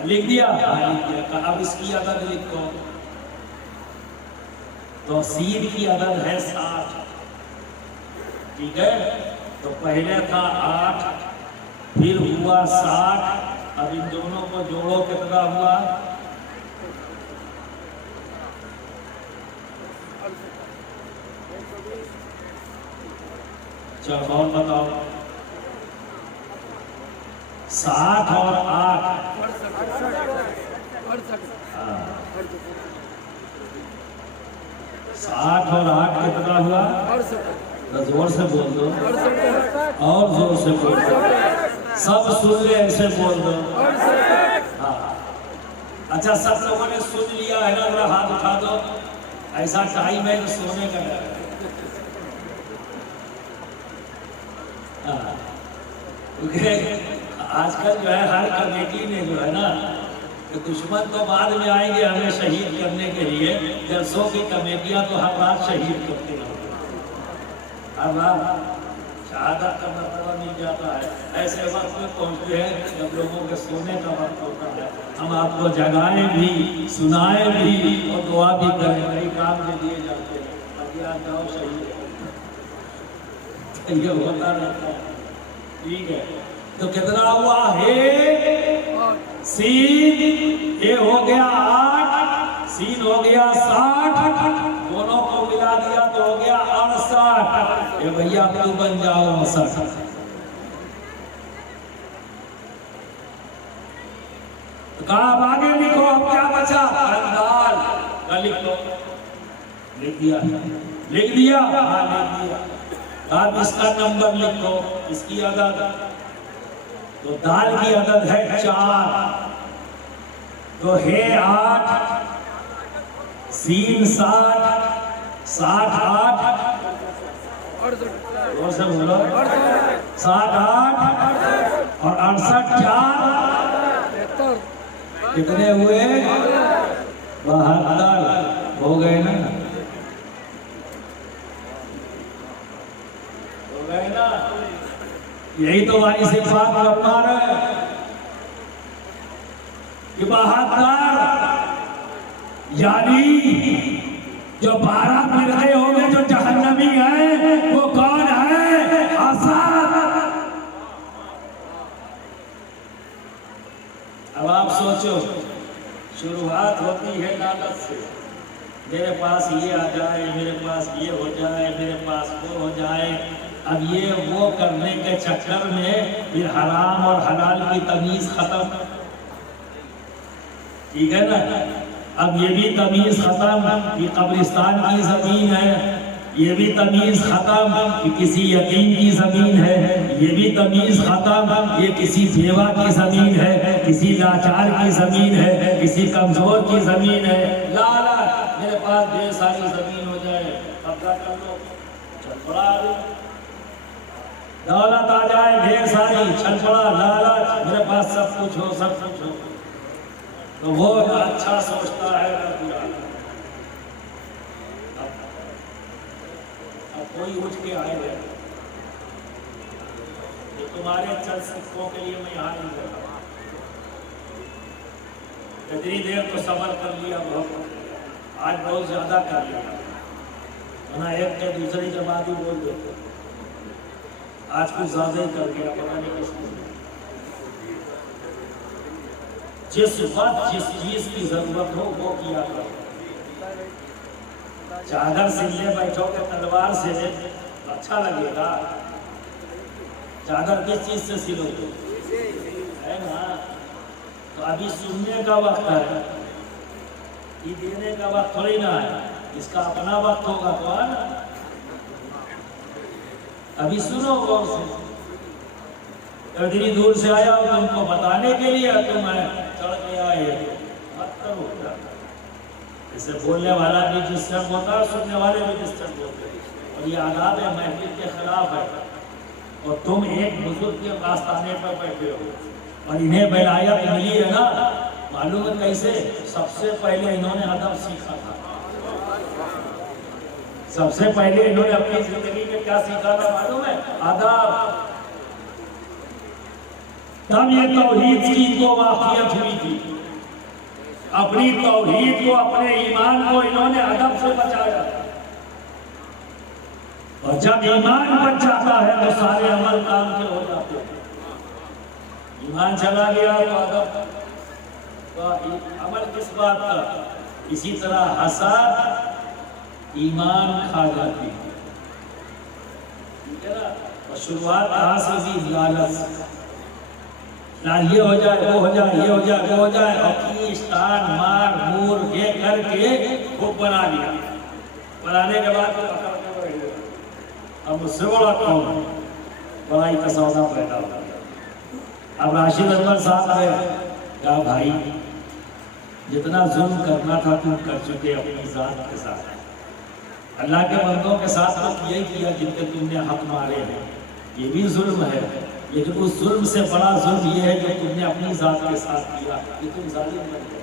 لکھ دیا؟ اب اس کی عدد لکھو، تو سین کی عدد ہے 60، ٹھیک ہے؟ تو پہلے تھا 8، پھر ہوا 60، اب ان دونوں کو جوڑو کتنا ہوا؟ چلو اور بتاؤ، 60 اور 8، 60 اور 8 کتنا ہوا؟ زور سے بول دو، اور زور سے بول دو، سب سن لے، ایسے بول دو۔ ہاں اچھا، سب لوگوں نے سن لیا ہے نا؟ ذرا ہاتھ اٹھا دو، ایسا ٹائم ہے کہ سونے کا ہے۔ کیونکہ آج کل جو ہے ہر کمیٹی نے جو ہے نا، کہ دشمن تو بعد میں آئیں گے ہمیں شہید کرنے کے لیے، جلسوں کی کمیٹیاں تو ہر رات شہید کرتے ہیں، ہر رات شہادت کا مرتبہ مل جاتا ہے۔ ایسے وقت میں پہنچتے ہیں جب لوگوں کے سونے کا وقت ہوتا ہے، ہم آپ کو جگائیں بھی، سنائیں بھی اور دعا بھی کریں، کئی کام میں دیے جاتے ہیں، ابھی آج جاؤ شہید، یہ ہوتا رہتا ہے، ٹھیک ہے؟ تو کتنا ہوا ہے؟ سین یہ ہو گیا 8، سین ہو گیا 60، دونوں کو ملا دیا تو ہو گیا 68۔ یہ بھیا تو بن جاؤ 69۔ کہا اب آگے لکھو، اب کیا بچا؟ اندال کا لکھ لو، لکھ دیا، لکھ دیا، ہاں لکھ دیا۔ اب اس کا نمبر لکھو، اس کی عدد، تو دال کی عدد ہے 4، تو ہے 8، سین 60، 60 8، اور سے بولو، 60 8 اور 68 4، کتنے ہوئے؟ 72 ہو گئے نا؟ یہی تو ہماری صفات کرنا رہے کہ 72، یعنی جو 12 فرقے ہوں گے جو جہنمی ہیں، وہ کون ہے؟ اسد۔ اب آپ سوچو، شروعات ہوتی ہے لالچ سے، میرے پاس یہ آ جائے، میرے پاس یہ ہو جائے، میرے پاس وہ ہو جائے۔ اب یہ وہ کرنے کے چکر میں پھر حرام اور حلال کی تمیز ختم، ٹھیک ہے نا؟ اب یہ بھی تمیز ختم کہ قبرستان کی زمین ہے، یہ بھی تمیز ختم کہ کسی یتیم کی زمین ہے، یہ بھی تمیز ختم یہ کسی بیوہ کی زمین ہے، کسی لاچار کی زمین ہے، کسی کمزور کی زمین ہے۔ لالا میرے پاس ڈھیر ساری زمین ہو جائے، قبضہ کر لو، چل پڑا آ رہی، دولت آ جائے ڈھیر ساری، چل پڑا، لالچ، میرے پاس سب کچھ ہو، سب کچھ ہو، تو وہ اچھا سوچتا ہے نہ برا۔ اب کوئی اٹھ کے آئے گا، یہ تمہارے چند سکوں کے لیے میں یہاں نہیں رہتا، اتنی دیر تو صبر کر لیا، بہت آج بہت زیادہ کر لیا، ورنہ ایک کے دوسری جماعت ہی بول دیتے، آج کچھ زیادہ ہی کر گیا، پتہ نہیں کس کو۔ جس وقت جس چیز کی ضرورت ہو وہ کیا کرو، چادر سلنے بیٹھو کہ تلوار سے اچھا لگے گا؟ چادر کس چیز سے سلو ہے نا؟ تو ابھی سننے کا وقت ہے، یہ دینے کا وقت تھوڑی نہ ہے، اس کا اپنا وقت ہوگا تو ہے نا؟ ابھی سنو غور سے، اتنی دور سے آیا ہوں تم کو بتانے کے لیے، تم چڑھ کے آئے، مت کرو۔ اسے بولنے والا بھی ڈسٹرب ہوتا ہے، سننے والے بھی ڈسٹرب ہوتے ہیں، اور یہ آداب محفل کے خلاف ہے، اور تم ایک بزرگ کے آستانے پر بیٹھے ہو اور انہیں ولایت ملی ہے نا، معلوم ہے کیسے؟ سب سے پہلے انہوں نے ادب سیکھا تھا، سب سے پہلے انہوں نے اپنی زندگی میں کیا سیکھا تھا معلوم ہے؟ ادب۔ تب یہ توحید کی کو واقعیت ہوئی تھی. اپنی توحید کو، اپنے ایمان کو انہوں نے ادب سے بچایا. اور جب ایمان بچ جاتا ہے تو سارے عمل کام کے ہو جاتے ہیں. ایمان چلا گیا تو ادب کا عمل کس بات کا؟ اسی طرح حسد ایمان کھا جاتی ہے. ٹھیک ہے نا؟ اور شروعات کہاں سے بھی؟ لالچ. یہ ہو جائے، وہ ہو جائے، یہ ہو جائے، وہ ہو جائے، اور کھینچ تان مار مور یہ کر کے خوب بنا لیا. بنانے کے بعد اب مجھ سے بڑا کون ہے؟ بڑائی کا سودا پیدا ہو گیا. اب راشد انور صاحب نے کہا بھائی جتنا ظلم کرنا تھا تم کر چکے اپنی ذات کے ساتھ. اللہ کے بندوں کے ساتھ وقت یہ کیا جن کے تم نے حق مارے ہیں، یہ بھی ظلم ہے. لیکن اس ظلم سے بڑا ظلم یہ ہے جو تم نے اپنی ذات کے ساتھ کیا. یہ تم ظالم بن گئے.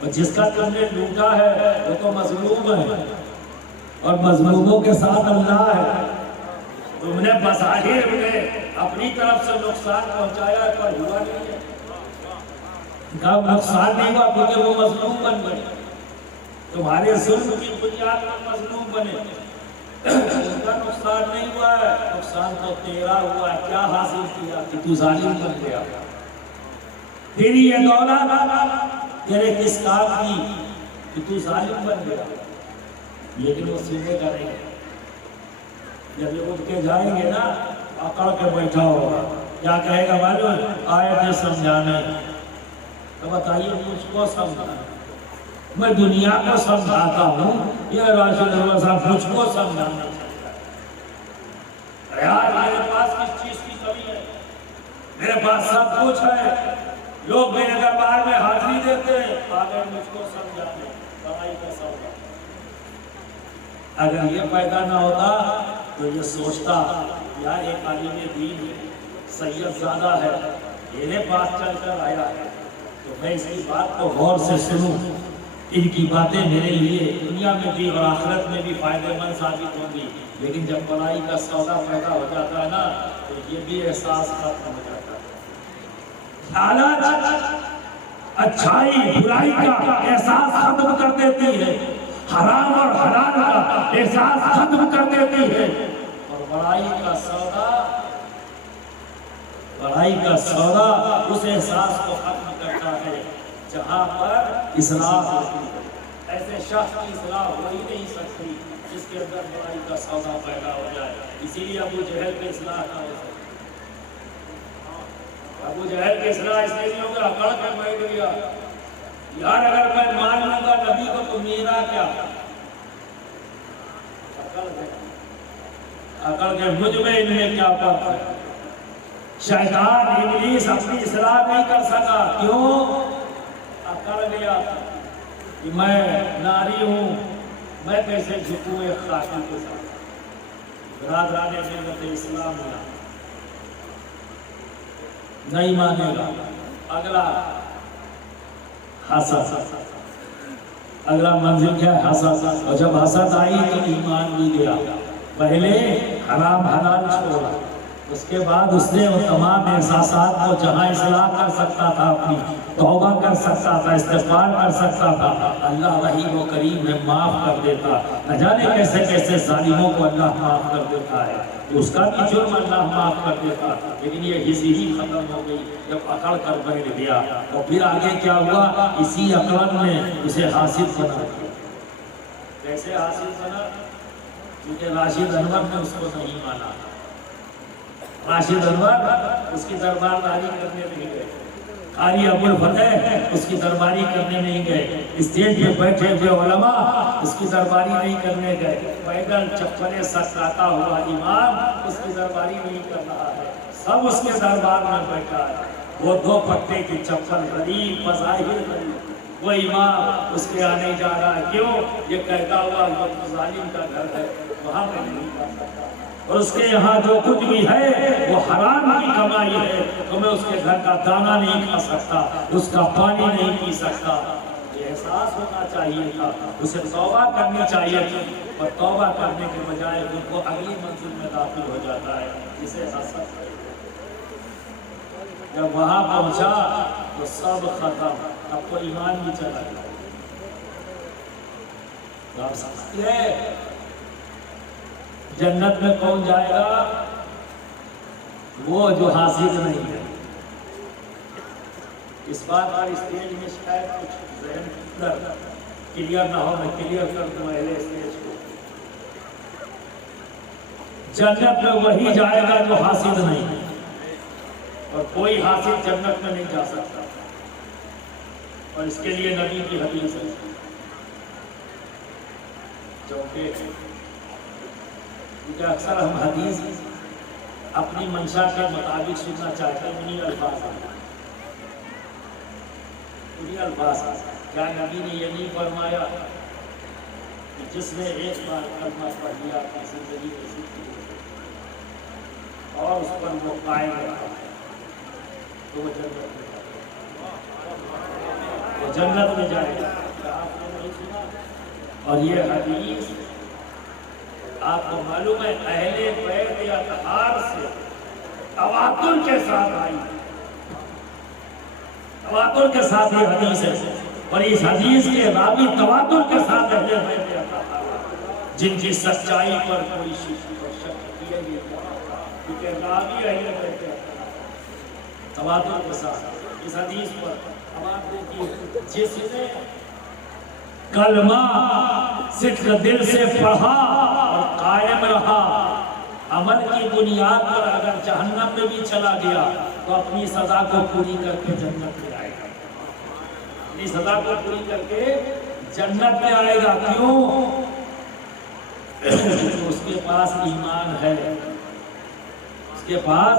اور جس کا تم نے لوٹا ہے وہ تو مظلوم ہے، اور مظلوموں کے ساتھ اللہ ہے. تم نے بظاہر میں اپنی طرف سے نقصان پہنچایا پر ہوا نہیں ہے. نقصان نہیں ہوا کیونکہ وہ مظلوم بن گئے. تمہارے ظلم کی بنیاد پر مظلوم بنے. ان کا نقصان نہیں ہوا ہے، نقصان تو تیرا ہوا ہے. کیا حاصل کیا کہ تو ظالم بن گیا. تیری یہ دولت تیرے کس کام کی کہ تو ظالم بن گیا. لیکن وہ سیدھے کریں گے. جب یہ اٹھ کے جائیں گے نا اکڑ کے بیٹھا ہوگا. کیا کہے گا معلوم؟ آیتیں سمجھانے. تو بتائیے مجھ کو سمجھانا، میں دنیا کو سمجھاتا ہوں، یہ راشد انور صاحب مجھ کو سمجھانا چاہتا ہے. یار میرے پاس کس چیز کی کمی ہے؟ میرے پاس سب کچھ ہے. لوگ میرے دربار میں حاضری دیتے ہیں، اگر مجھ کو سمجھانے بڑائی کا سودا. اگر یہ پیدا نہ ہوتا تو یہ سوچتا یار ایک عالم دین سید زادہ ہے، میرے پاس چل کر آیا ہے تو میں اس کی بات کو غور سے سنوں. ان کی باتیں میرے لیے دنیا میں بھی اور آخرت میں بھی فائدہ مند ثابت ہوں گی. لیکن جب بڑائی کا سودا پیدا ہو جاتا ہے نا تو یہ بھی احساس ختم ہو جاتا ہے. لالچ اچھائی برائی کا احساس ختم کر دیتی ہے، حرام اور حلال کا احساس ختم کر دیتی ہے. اور بڑائی کا سودا اس احساس کو ختم کرتا ہے جہاں پر اصلاح ہوتی ہے. ایسے شخص کی اصلاح ہو ہی نہیں سکتی جس کے اندر بڑائی کا سودا پیدا ہو جائے. اسی لیے ابو جہل کی اصلاح نہ ہو سکتی. ابو جہل کی اصلاح اس لیے نہیں ہوگا اکڑ کر بیٹھ گیا. یار اگر میں مان لوں گا نبی کو تو میرا کیا؟ اکڑ کے مجھ میں ان میں کیا فرق ہے؟ شیطان ابلیس اپنی اصلاح نہیں کر سکا. کیوں؟ اکڑ گیا کہ میں ناری ہوں، میں کیسے جھکوں ایک خاکی کے ساتھ. برادران نعمت اسلام نہیں مانے گا. اگلا حسد. اگلا منزل کیا ہے؟ حسد. اور جب حسد آئی تو ایمان بھی گیا. پہلے حرام حلال چھوڑا، اس کے بعد اس نے وہ تمام احساسات کو جہاں اصلاح کر سکتا تھا، اپنی توبہ کر سکتا تھا، استغفار کر سکتا تھا، اللہ رحیم و کریم ہے معاف کر دیتا. نہ جانے کیسے کیسے ظالموں کو اللہ معاف کر دیتا ہے، اس کا بھی جرم اللہ معاف کر دیتا. لیکن یہ ہزی ہی ختم ہو گئی جب اکڑ کر بیٹھ گیا. اور پھر آگے کیا ہوا؟ اسی اکڑ نے اسے حاصل بنا دیا. کیسے حاصل بنا؟ کیونکہ راشد انور نے اس کو نہیں مانا. راشد انور اس کی دربارداری کرنے نہیں گئے. قاری ابو الفتح اس کی درباری کرنے نہیں گئے. اسٹیج پہ بیٹھے ہوئے علماء اس کی درباری نہیں کرنے گئے. پیدل چپلے سکراتا ہوا امام اس کی درباری نہیں کر رہا ہے. سب اس کے دربار میں بیٹھا ہے. وہ 2 پٹے کی چپل غریب مظاہر غریب، وہ امام اس کے آنے جا رہا ہے. کیوں؟ یہ کہتا ہوا وہ ظالم کا گھر ہے، وہاں میں نہیں کر سکتا، اور اس کے یہاں جو کچھ بھی ہے وہ حرام کی کمائی ہے، تو میں اس کے گھر کا دانا نہیں کھا سکتا، اس کا پانی نہیں پی سکتا. یہ احساس ہونا چاہیے تھا. اسے توبہ کرنی چاہیے تھی، اور توبہ کرنے کے بجائے ان کو اگلی منزل میں داخل ہو جاتا ہے جسے حسد. جب وہاں پہنچا تو سب ختم، اب تو ایمان بھی چلا گیا۔ آپ سمجھتے ہیں جنت میں کون جائے گا؟ وہ جو حاصل نہیں ہے۔ اس بات پر اسٹیج میں شاید کچھ ذہن کلیئر نہ ہو، میں کلیئر کر دوں اہل اسٹیج کو۔ جنت میں وہی جائے گا جو حاصل نہیں ہے، اور کوئی حاصل جنت میں نہیں جا سکتا، اور اس کے لیے نبی کی حدیث ہے۔ کیونکہ اکثر ہم حدیث اپنی منشا کے مطابق سننا چاہتے ہیں، انہی الفاظ کیا نبی نے یہ نہیں فرمایا کہ جس نے ایک بار کلمہ پڑھ لیا اپنی زندگی میں سیکھی اور اس پر وہ قائم رہا تو وہ جنت میں جائے گا؟ آپ نے نہیں سنا؟ اور یہ حدیث آپ کو معلوم ہے اہل بیت اطہار سے تواتر کے ساتھ آئی، تواتر کے ساتھ یہ حدیث ہے، اور اس حدیث کے راوی تواتر کے ساتھ اہل بیت اطہار جن کی سچائی پر کوئی شک کیا نہیں، کیونکہ راوی اہل بیت اطہار تواتر کے ساتھ اس حدیث پر۔ اب آپ دیکھیے جس نے کلمہ صدق دل سے پڑھا اور قائم رہا، عمل کی بنیاد پر اگر جہنم میں بھی چلا گیا تو اپنی سزا کو پوری کر کے جنت میں آئے گا، اپنی سزا کو پوری کر کے جنت میں آئے گا۔ کیوں؟ اس کے پاس ایمان ہے، اس کے پاس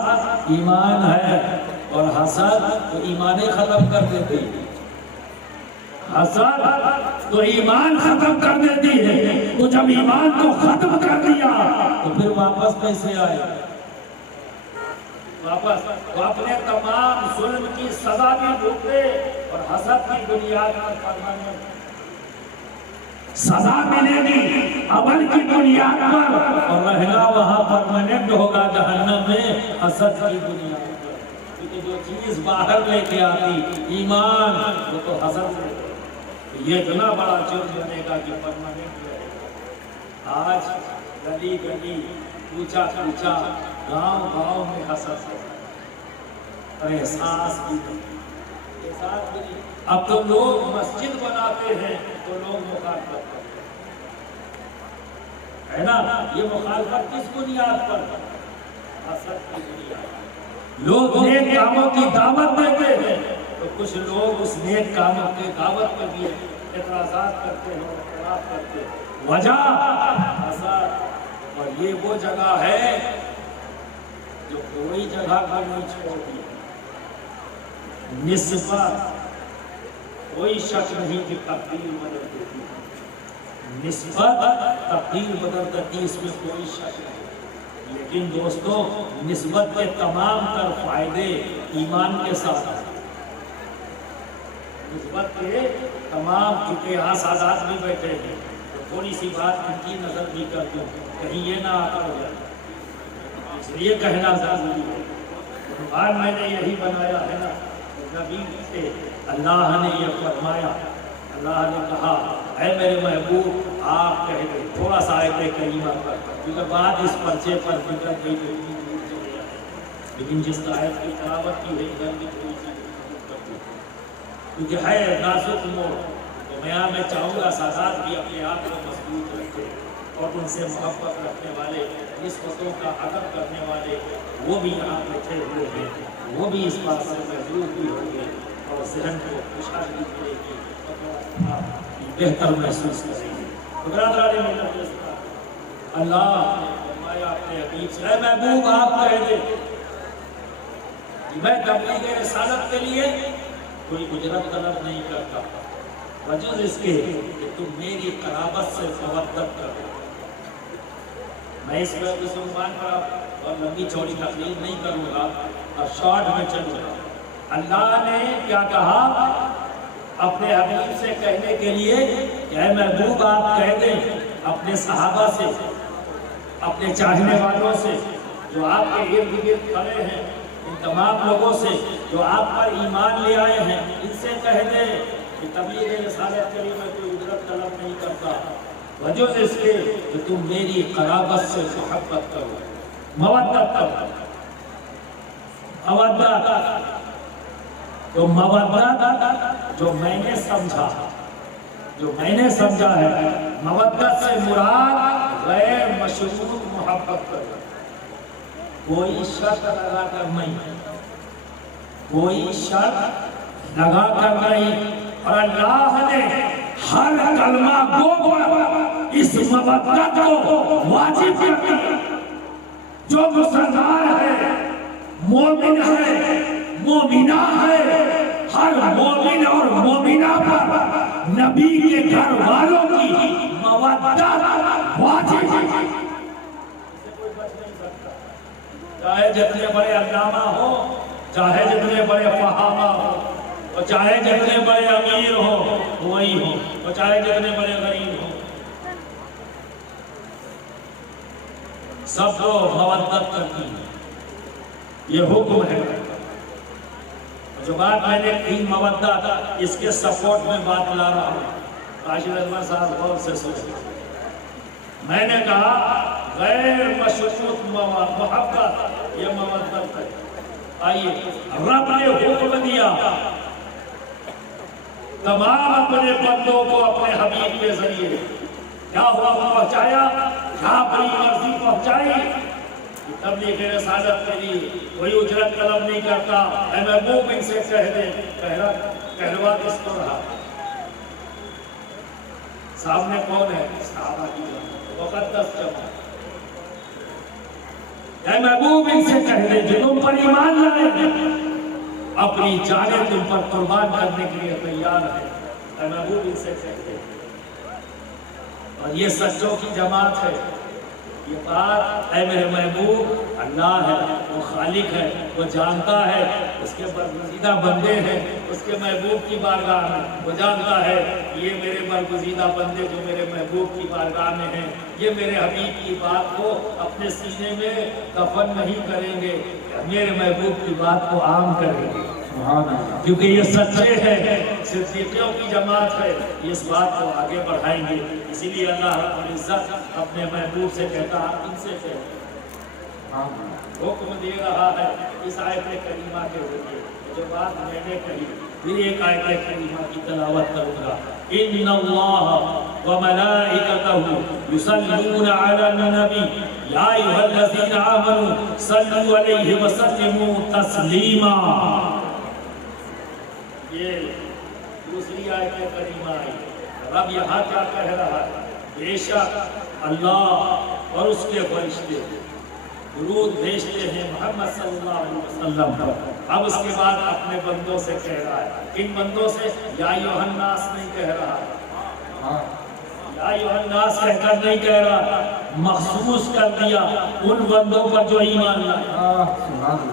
ایمان ہے، اور حسد تو ایمان ختم کر دیتی ہے، حسد تو ایمان ختم کر دیتی ہے۔ تو جب ایمان کو ختم کر دیا تو پھر واپس کیسے آئے؟ واپس وہ اپنے تمام ظلم کی سزا بھی بھگتے اور حسد کی بنیاد پر پرماننٹ سزا ملے گی، عمل کی بنیاد پر، اور رہنا وہاں پرماننٹ ہوگا جہنم میں حسد کی بنیاد پر۔ کیونکہ جو چیز باہر لے کے آتی ایمان، وہ تو حسد سے یہ اتنا بڑا جرم بنے گا کہ پرماننٹ رہے گا۔ آج گلی گلی، کوچا کوچا، گاؤں گاؤں میں حسد ہے، اور احساس بھی نہیں۔ اب تو لوگ مسجد بناتے ہیں تو لوگ مخالفت کرتے ہیں، ہے نا؟ یہ مخالفت کس بنیاد پر؟ حسد کی بنیاد۔ لوگ نیک کاموں کی دعوت دیتے ہیں تو کچھ لوگ اس نیک کاموں کے دعوت پہ بھی اعتراضات کرتے ہیں، اختلاف کرتے ہیں، وجہ حسد۔ اور یہ وہ جگہ ہے جو کوئی جگہ کا نہیں چھوڑتی، نسبت کوئی شک نہیں کہ تقدیر بدل دیتی ہے، نسبت تقدیر بدل دیتی، اس میں کوئی شک نہیں۔ لیکن دوستو نسبت کے تمام تر فائدے ایمان کے ساتھ ہیں، نسبت کے تمام، کیونکہ یہاں سادات بھی بیٹھے ہیں تو تھوڑی سی بات ان کی نظر بھی کر دوں، کہیں یہ نہ آتا ہو جائے، اس لیے کہنا ضروری ہے۔ قرآن میں نے یہی بنایا ہے نا، نبی سے اللہ نے یہ فرمایا، اللہ نے کہا اے میرے محبوب آپ کہہ دیں، تھوڑا سا آیت کریمہ پر، کیونکہ بات اس پرچے پر ذکر گئی تو دور چلے جائے، لیکن جس آیت کی تلاوت کی ہے ادھر بھی تھوڑی سی کیونکہ ہے نازک موڑ، تو میں چاہوں گا سادات بھی اپنے آپ کو مضبوط رکھے اور ان سے محبت رکھنے والے، نسبتوں کا ادب کرنے والے، وہ بھی یہاں بیٹھے ہوئے ہیں، وہ بھی اس بات سے محظوظ بھی ہوں گے اور ذہن کو خوشحالی ملے گی، بہتر محسوس کریں گے۔ تو برادران ملت، اللہ نے فرمایا اپنے حبیب سے، اے محبوب آپ کہہ دیں کہ میں تبلیغ رسالت کے لیے کوئی اجرت طلب نہیں کرتا، وجہ اس کے کہ تم میری قرابت سے مودت کرو۔ میں اس عنوان پر اور لمبی چوڑی تقریر نہیں کروں گا، اور شارٹ میں چلوں گا۔ اللہ نے کیا کہا اپنے حبیب سے کہنے کے لیے کہ اے محبوب آپ کہہ دیں اپنے صحابہ سے، اپنے چاہنے والوں سے جو آپ کے ارد گرد کھڑے ہیں، ان تمام لوگوں سے جو آپ پر ایمان لے آئے ہیں ان سے کہہ دیں کہ تبلیغ رسالت کے لیے میں کوئی اجرت طلب نہیں کرتا، وجہ اس کے کہ تم میری قرابت سے محبت کرو، مودت کرو، مودت، تو مودت جو میں نے سمجھا ہے، مودت سے مراد غیر مشروط محبت کرو، کوئی شرط لگا کر نہیں، کوئی شرط لگا کر نہیں، اور اللہ نے ہر کلمہ گو پر اس مودت کو واجب کر دیا۔ جو مسلمان ہے، مومن ہے، مومنہ ہے، ہر مومن اور مومنہ پر نبی کے گھر والوں کی مودت واجب ہے۔ چاہے جتنے بڑے علامہ ہو، چاہے جتنے بڑے فہامہ ہو، اور چاہے جتنے بڑے امیر ہو وہی ہو، اور چاہے جتنے بڑے غریب ہو، سب کو مودت کرتی ہے، یہ حکم ہے۔ جو بات میں نے کی مودت، اس کے سپورٹ میں بات لا رہا ہوں، راشد احمد صاحب غور سے سوچیں۔ میں نے کہا غیر مشروط محبت یہ مودت ہے۔ آئیے، رب نے حکم دیا تمام اپنے بندوں کو اپنے حبیب کے ذریعے کیا ہوا پہنچایا، کیا اپنی مرضی پہنچائی، تبلیغ رسالت کے لیے کوئی اجرت طلب نہیں کرتا۔ اے محبوب ان سے کہہ دے، کہلوا کس کو رہا؟ سامنے کون ہے؟ صحابہ کی جماعت، مقدس جماعت۔ اے محبوب ان سے کہہ دے جو تم پر ایمان لائے ہیں، اپنی جانیں تم پر قربان کرنے کے لیے تیار ہے۔ اے محبوب ان سے کہہ دے، اور یہ سچوں کی جماعت ہے۔ یہ بات اے میرے محبوب، اللہ ہے، وہ خالق ہے، وہ جانتا ہے، اس کے برگزیدہ بندے ہیں، اس کے محبوب کی بارگاہ میں، وہ جانتا ہے یہ میرے برگزیدہ بندے جو میرے محبوب کی بارگاہ میں ہیں، یہ میرے حبیب کی بات کو اپنے سینے میں دفن نہیں کریں گے، میرے محبوب کی بات کو عام کریں گے، کیونکہ یہ سچے ہیں، صدیقیوں کی جماعت ہے، یہ اس بات کو آگے بڑھائیں گے۔ اسی لیے اللہ رب العزت اپنے محبوب سے کہتا ہے ان سے کہتا حکم دے رہا ہے اس آیت کریمہ کے ذریعے۔ جو بات میں نے کہی پھر ایک آیت کریمہ کی تلاوت کروں گا۔ ان اللہ وملائکتہ یصلون علی النبی یا ایھا الذین آمنوا صلوا علیہ وسلموا تسلیما۔ یہ دوسری آیت کریمہ آئی۔ رب یہاں کیا کہہ رہا ہے؟ بے شک اللہ اور اس کے فرشتے درود بھیجتے ہیں محمد صلی اللہ علیہ وسلم پر۔ اب اس کے بعد اپنے بندوں سے کہہ رہا ہے، کن بندوں سے؟ یا ایھا الناس نہیں کہہ رہا، یا ایھا الناس کہہ کر نہیں کہہ رہا، مخصوص کر دیا ان بندوں پر جو ایمان لائے،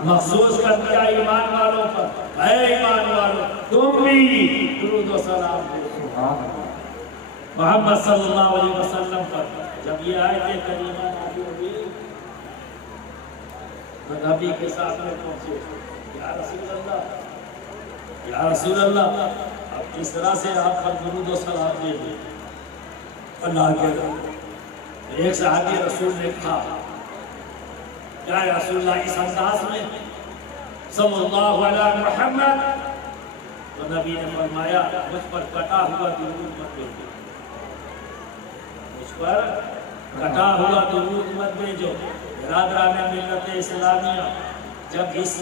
مخصوص کر دیا ایمان والوں پر۔ اے ایمان والوں تم بھی درود و سلام دو محمد صلی اللہ علیہ وسلم پر۔ جب یہ آیت کریمہ نازل ہوئی تو نبی کے ساتھ میں پہنچے، یا رسول اللہ اب کس طرح سے آپ پر درود و سلام دے دیں اللہ کے رب۔ ایک صحابی رسول نے کہا کیا رسول اللہ اس انداز میں صلی اللہ علیہ محمد؟ تو نبی نے فرمایا مجھ پر کٹا ہوا درود مت بھیجو، مجھ پر کٹا ہوا درود مت بھیجو۔ برادران ملت اسلامیہ، جب اس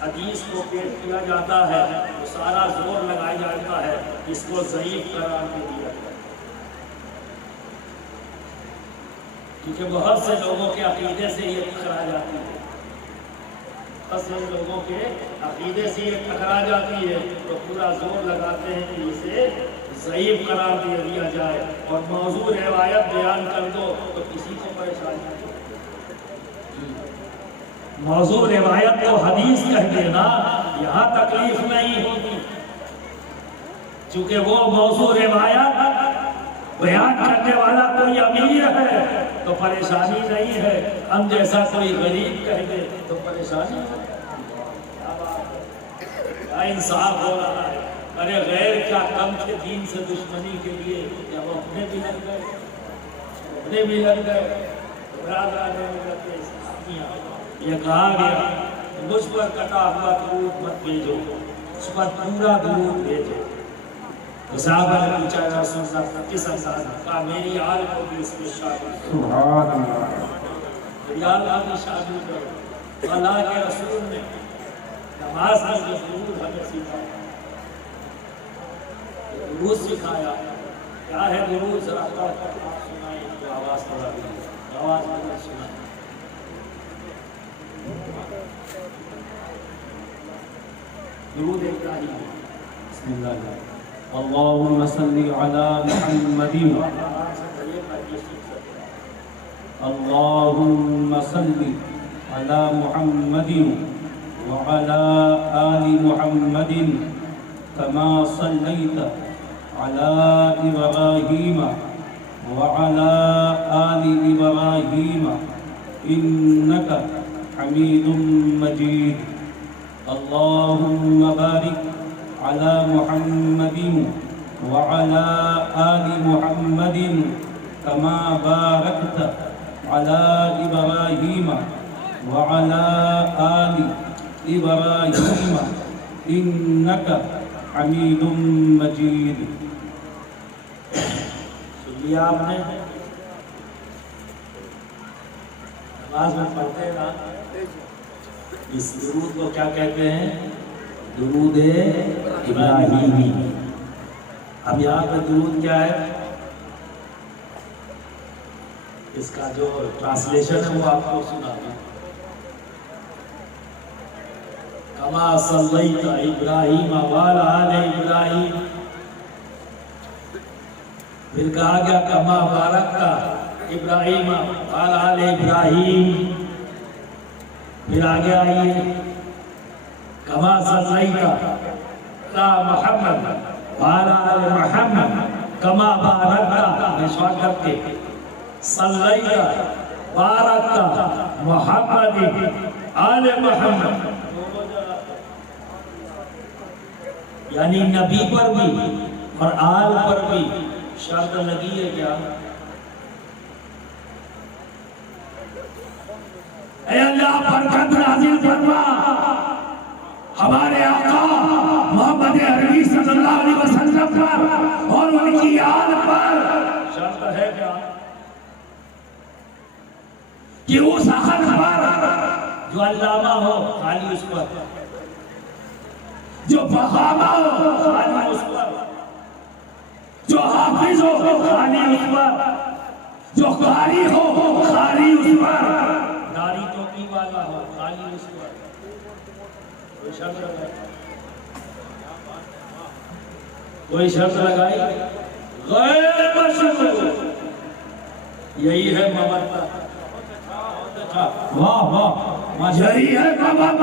حدیث کو پیش کیا جاتا ہے تو سارا زور لگایا جاتا ہے اس کو ضعیف قرار دے دیا جاتا ہے، کیونکہ بہت سے لوگوں کے عقیدے سے یہ ٹکرا جاتی ہے، بہت سے لوگوں کے عقیدے سے یہ ٹکرا جاتی ہے تو پورا زور لگاتے ہیں کہ اسے ضعیف قرار دے دیا جائے، اور موضوع روایت بیان کر دو تو کسی کو پریشانی نہیں۔ موضوع روایت کو حدیث کہہ دینا یہاں تکلیف نہیں ہوتی، چونکہ وہ موضوع روایت بیان کرنے والا کوئی امیر ہے تو پریشانی نہیں ہے، ہم جیسا کوئی غریب کہہ دے تو پریشانی ہے۔ کیا انصاف ہو رہا ہے؟ ارے غیر کیا کم تھے دین سے دشمنی کے لیے، کیا وہ اپنے بھی لگ گئے؟ اپنے بھی لگ گئے۔ یہ کہا گیا مجھ پر کٹا ہوا درود مت بھیجو، اس پر پورا درود بھیجو۔ تو صحابہ نے پوچھا یا رسول اللہ کس انداز میں؟ کہا میری آل کو بھی اس میں شامل کرو، سبحان اللہ، میری آل کو بھی شامل کرو۔ اللہ کے رسول نے نماز میں جو درود ہمیں سکھایا، درود سکھایا، کیا ہے درود؟ ذرا پڑھ کر آپ سنائیں، تو آواز تھوڑا بھی آواز میں سنائیں۔ درود ابراہیم، بسم اللہ، اللهم صل على محمد، اللهم صل على محمد وعلى آل محمد كما صليت على إبراهيم وعلى آل إبراهيم إنك حميد مجيد، اللهم بارك على محمد وعلى آل محمد كما باركت على إبراهيم وعلى آل إبراهيم إنك حميد مجيد۔ سن لیا آپ نے؟ نماز میں پڑھتے نا، اس درود کو کیا کہتے ہیں؟ درود ابراہیمی۔ اب یہاں پہ درود کیا ہے؟ اس کا جو ٹرانسلیشن ہے وہ آپ کو سنا دوں۔ کما صلیت ابراہیم وعلی آل ابراہیم، پھر کہا گیا کما بارکت ابراہیم وعلی آل ابراہیم، پھر آگے آئیے کما صلیت علی محمد وعلی آل محمد کما بارکت، نشان کر کے صلیت بارکت محمد آل محمد، یعنی نبی پر بھی اور آل پر بھی شرط لگی ہے کیا؟ اے اللہ برکت نازل فرما ہمارے آقا محمد عربی صلی اللہ علیہ وسلم پر اور ان کی آل پر۔ شرط ہے کیا؟ کہ اس حق پر جو علامہ ہو خالی اس پر، جو فہامہ ہو خالی اس پر، جو حافظ ہو خالی اس پر، جو قاری ہو خالی اس پر، داڑھی ٹوپی والا ہو خالی اس پر۔ کوئی شرط لگائی؟ کوئی شرط لگائی؟ غیر مشروط، یہی ہے مودت۔ واہ واہ، یہی ہے مودت۔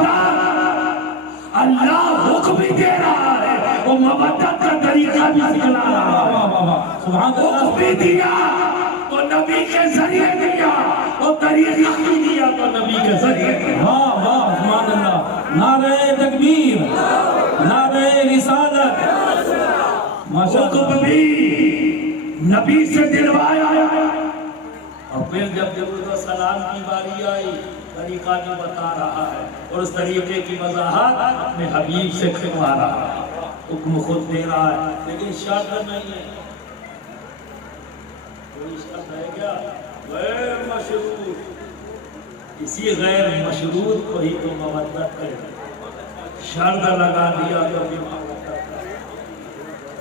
اللہ حکم بھی دے رہا ہے، وہ مودت کا طریقہ بھی سکھلا رہا ہے۔ سبحان اللہ، حکم بھی دیا تو نبی کے ذریعے دیا، اور طریقہ بھی دیا تو نبی کے ذریعے دیا۔ واہ واہ، سبحان اللہ، نعرہ تکبیر، نعرہ رسالت۔ حکم بھی نبی سے دلوایا، اور پھر جب درود و سلام کی باری آئی طریقہ بھی بتا رہا ہے، اور اس طریقے کی وضاحت اپنے حبیب سے کروا رہا ہے، حکم خود دے رہا ہے، لیکن شرط نہیں ہے۔ کوئی شرط ہے کیا؟ غیر مشروط، اسی غیر مشروط کو ہی تو مودت ہے۔ شرط لگا دیا تو بھی مودت ہے،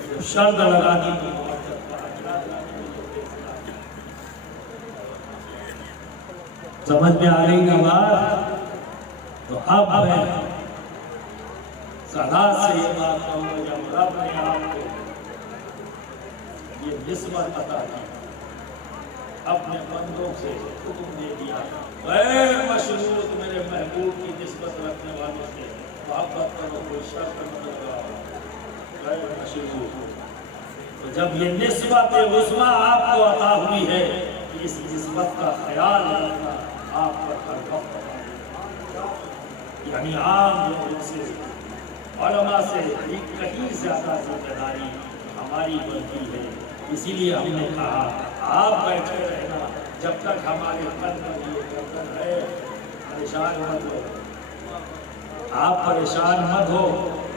جب شرط لگا دی تو سمجھ میں آ رہی نا بات؟ تو اب میں صدا سے یہ بات کہوں، جب رب نے آپ کو یہ نسبت عطا کی، اپنے بندوں سے حکم دے دیا غیر مشروط میرے محبوب کی نسبت رکھنے والوں سے محبت کرو، کوئی شرط مت لگاؤ، غیر مشروط۔ تو جب یہ نسبت عظمیٰ آپ کو عطا ہوئی ہے، اس نسبت کا خیال رکھنا آپ پر ہر وقت، یعنی عام لوگوں سے علماء سے بھی کہیں زیادہ ذمہ داری ہماری بنتی ہے. اسی لیے ہم نے کہا آپ بیٹھے رہنا جب تک ہمارے قلب میں یہ گردن ہے. پریشان مت ہو، آپ پریشان مت ہو.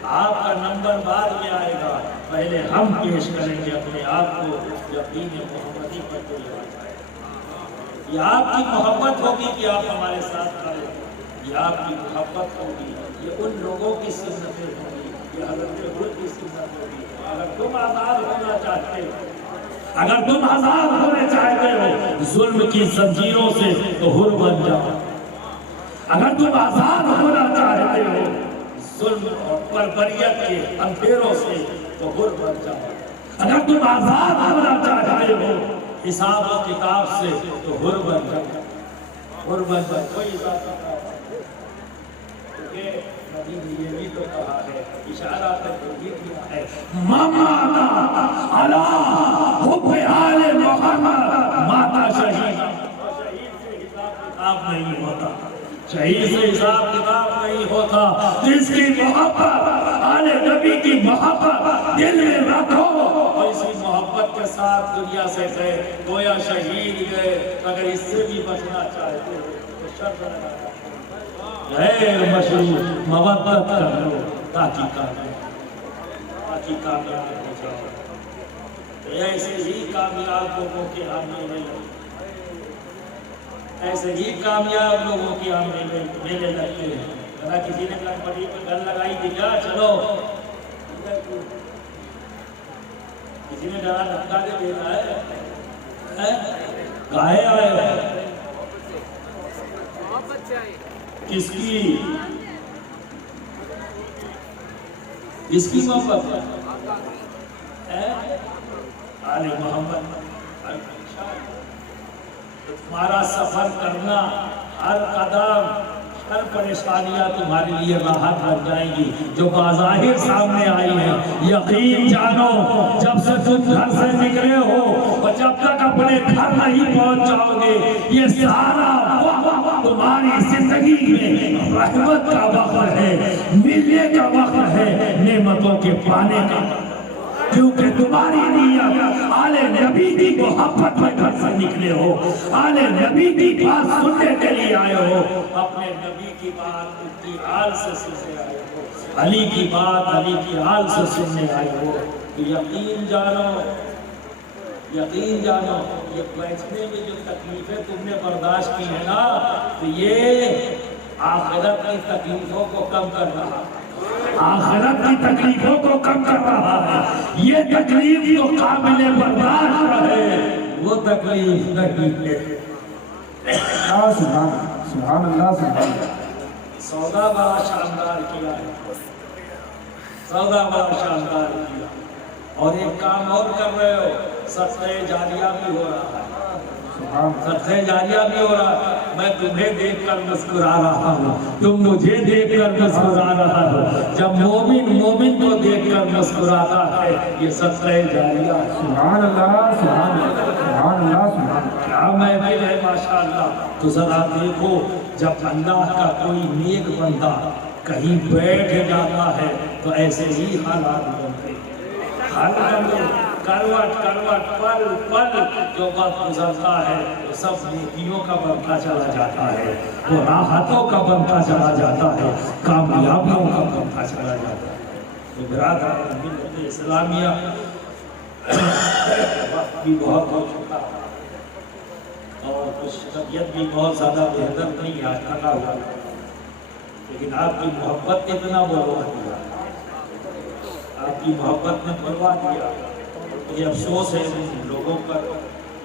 آپ کا نمبر بعد میں آئے گا، پہلے ہم پیش کریں گے اپنے آپ کو. یقین محمدی پر کوئی آ جائے، یہ آپ کی محبت ہوگی کہ آپ ہمارے ساتھ کھڑے، یہ آپ کی محبت ہوگی، یہ ان لوگوں کی سنتیں ہوگی، یہ حضرت حر کی سنت ہوگی. اگر تم آزاد ہونا چاہتے ہو، اگر تم آزاد ہونے چاہتے ہو ظلم کی زنجیروں سے تو حر بن جاؤ. اگر تم آزاد ہونا چاہتے ہو ظلم اور بربریت کے اندھیروں سے تو حر بن جاؤ. اگر تم آزاد ہونا چاہتے ہو حساب و کتاب سے تو حر بن جاؤ. حر بن جاؤ، کوئی اضافہ نہیں. کیونکہ نبی نے یہ بھی تو کہا ہے، اشارہ تک تو یہ کیا ہے، ماتا علی حب آل محمد ماتا شہید. شہید سے حساب کتاب نہیں ہوتا، شہید سے حساب کتاب نہیں ہوتا. جس کی محبت آل نبی کی محبت دل میں رکھو، اسی محبت کے ساتھ دنیا سے گئے گویا شہید گئے. اگر اس سے بھی بچنا چاہتے ہو تو شرط لگا غیر مشروع مودت کر لو تاکہ کامیاب ہو جاؤ. ایسے ہی کامیاب لوگوں کے ہم میلے لگتے، ایسے ہی کامیاب لوگوں کے ہم میلے لگتے ہیں. اگر کسی نے کمپنی پہ گن لگائی تھی کیا چلو، کسی نے ڈرا دھکا دے دینا ہے، گائے آئے کس کی محبت ہے؟ آل محمد. تمہارا سفر کرنا، ہر قدم، ہر پریشانیاں تمہارے لیے راحت بن جائیں گی جو بظاہر سامنے آئی ہیں. یقین جانو جب سے تم گھر سے نکلے ہو اور جب تک اپنے گھر نہیں پہنچ جاؤ گے، یہ سارا وقت تمہاری زندگی میں رحمت کا وقت ہے، ملنے کا وقت ہے، نعمتوں کے پانے کا. کیونکہ تمہاری نیت آل نبی کی محبت میں گھر سے نکلے ہو، آل نبی کی بات سننے کے لیے آئے ہو، اپنے نبی کی بات ان کی آل سے سننے آئے ہو، علی کی بات علی کی آل سے سننے آئے ہو. تو یقین جانو یہ بیٹھنے میں جو تکلیفیں تم نے برداشت کی ہیں نا، تو یہ آخرت کی تکلیفوں کو کم کر رہا ہے، آخرت کی تکلیفوں کو کم کر رہا ہے. یہ تکلیف جو قابل برداشت ہے وہ تکلیف نہیں ہے. سبحان اللہ سبحان اللہ. سودا بڑا شاندار کیا ہے، سودا بڑا شاندار کیا. اور ایک کام اور کر رہے ہو، صدقہ جاریہ بھی ہو رہا ہے، صدقہ جاریہ بھی ہو رہا ہے. میں تمہیں دیکھ کر مسکرا رہا ہوں، تم مجھے دیکھ کر مسکرا رہا ہو. جب مومن کو دیکھ کر مسکراتا ہے یہ صدقہ جاریہ ہے. سبحان اللہ سبحان اللہ سبحان اللہ سبحان اللہ. کیا محفل ہے ماشاءاللہ. تو ذرا دیکھو جب اللہ کا کوئی نیک بندہ کہیں بیٹھ جاتا ہے تو ایسے ہی حالات بنتے ہیں. کروٹ پل جو وقت گزرتا ہے وہ سب نیکیوں کا بنتا چلا جاتا ہے، وہ راحتوں کا بنتا چلا جاتا ہے، کامیابیوں کا بنتا چلا جاتا ہے. تو برادر ملت اسلامیہ وقت بھی بہت ہو چکا اور کچھ طبیعت بھی بہت زیادہ بہتر نہیں ہے، تھکا ہوا، لیکن آپ کی محبت نے اتنا بڑھوا دیا، آپ کی محبت نے بڑھوا دیا. مجھے افسوس ہے ان لوگوں پر کہ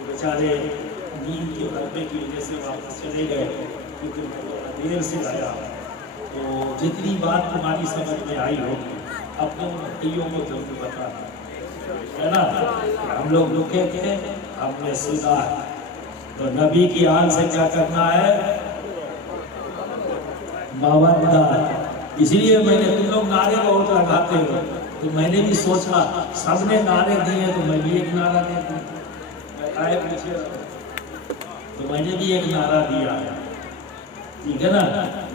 بیچارے نیند کے غلبے کی وجہ سے واپس چلے گئے، کیونکہ میں دیر سے آیا. تو جتنی بات تمہاری سمجھ میں آئی ہوگی اپنے بھائیوں کو ضرور بتانا ہے نا. ہم لوگ رکے تھے، ہم نے سنا تو نبی کی آل سے کیا کرنا ہے، مودت. اس لیے میں نے، تم لوگ نعرے بہت لگاتے ہو تو میں نے بھی سوچا سب نے نعرے دیے تو میں بھی ایک نعرہ دے دوں. تو میں نے بھی ایک نعرہ دیا ہے، ٹھیک ہے نا؟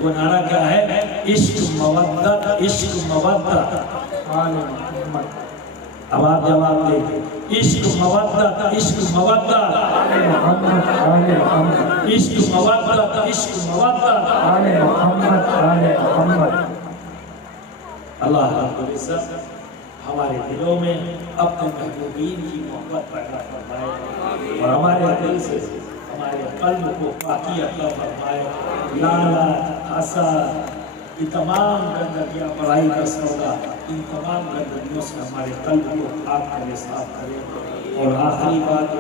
وہ نعرہ کیا ہے؟ عشق مودت، عشق مودت۔ آل محمد اب آپ جواب دیں، عشق مودت، عشق مودت، آل محمد آل محمد عشق مودت، عشق مودت۔ آل محمد آل محمد۔ اللہ رب العزت ہمارے دلوں میں اپنے محبوبین کی محبت پیدا فرمائے اور ہمارے دل سے ہمارے قلب کو پاکی عطا فرمائے۔ لعنت، حسد، یہ تمام گندگیاں، برائی کا سودا، ان تمام گندگیوں سے ہمارے قلب کو پاک کرے، صاف کرے۔ اور آخری بات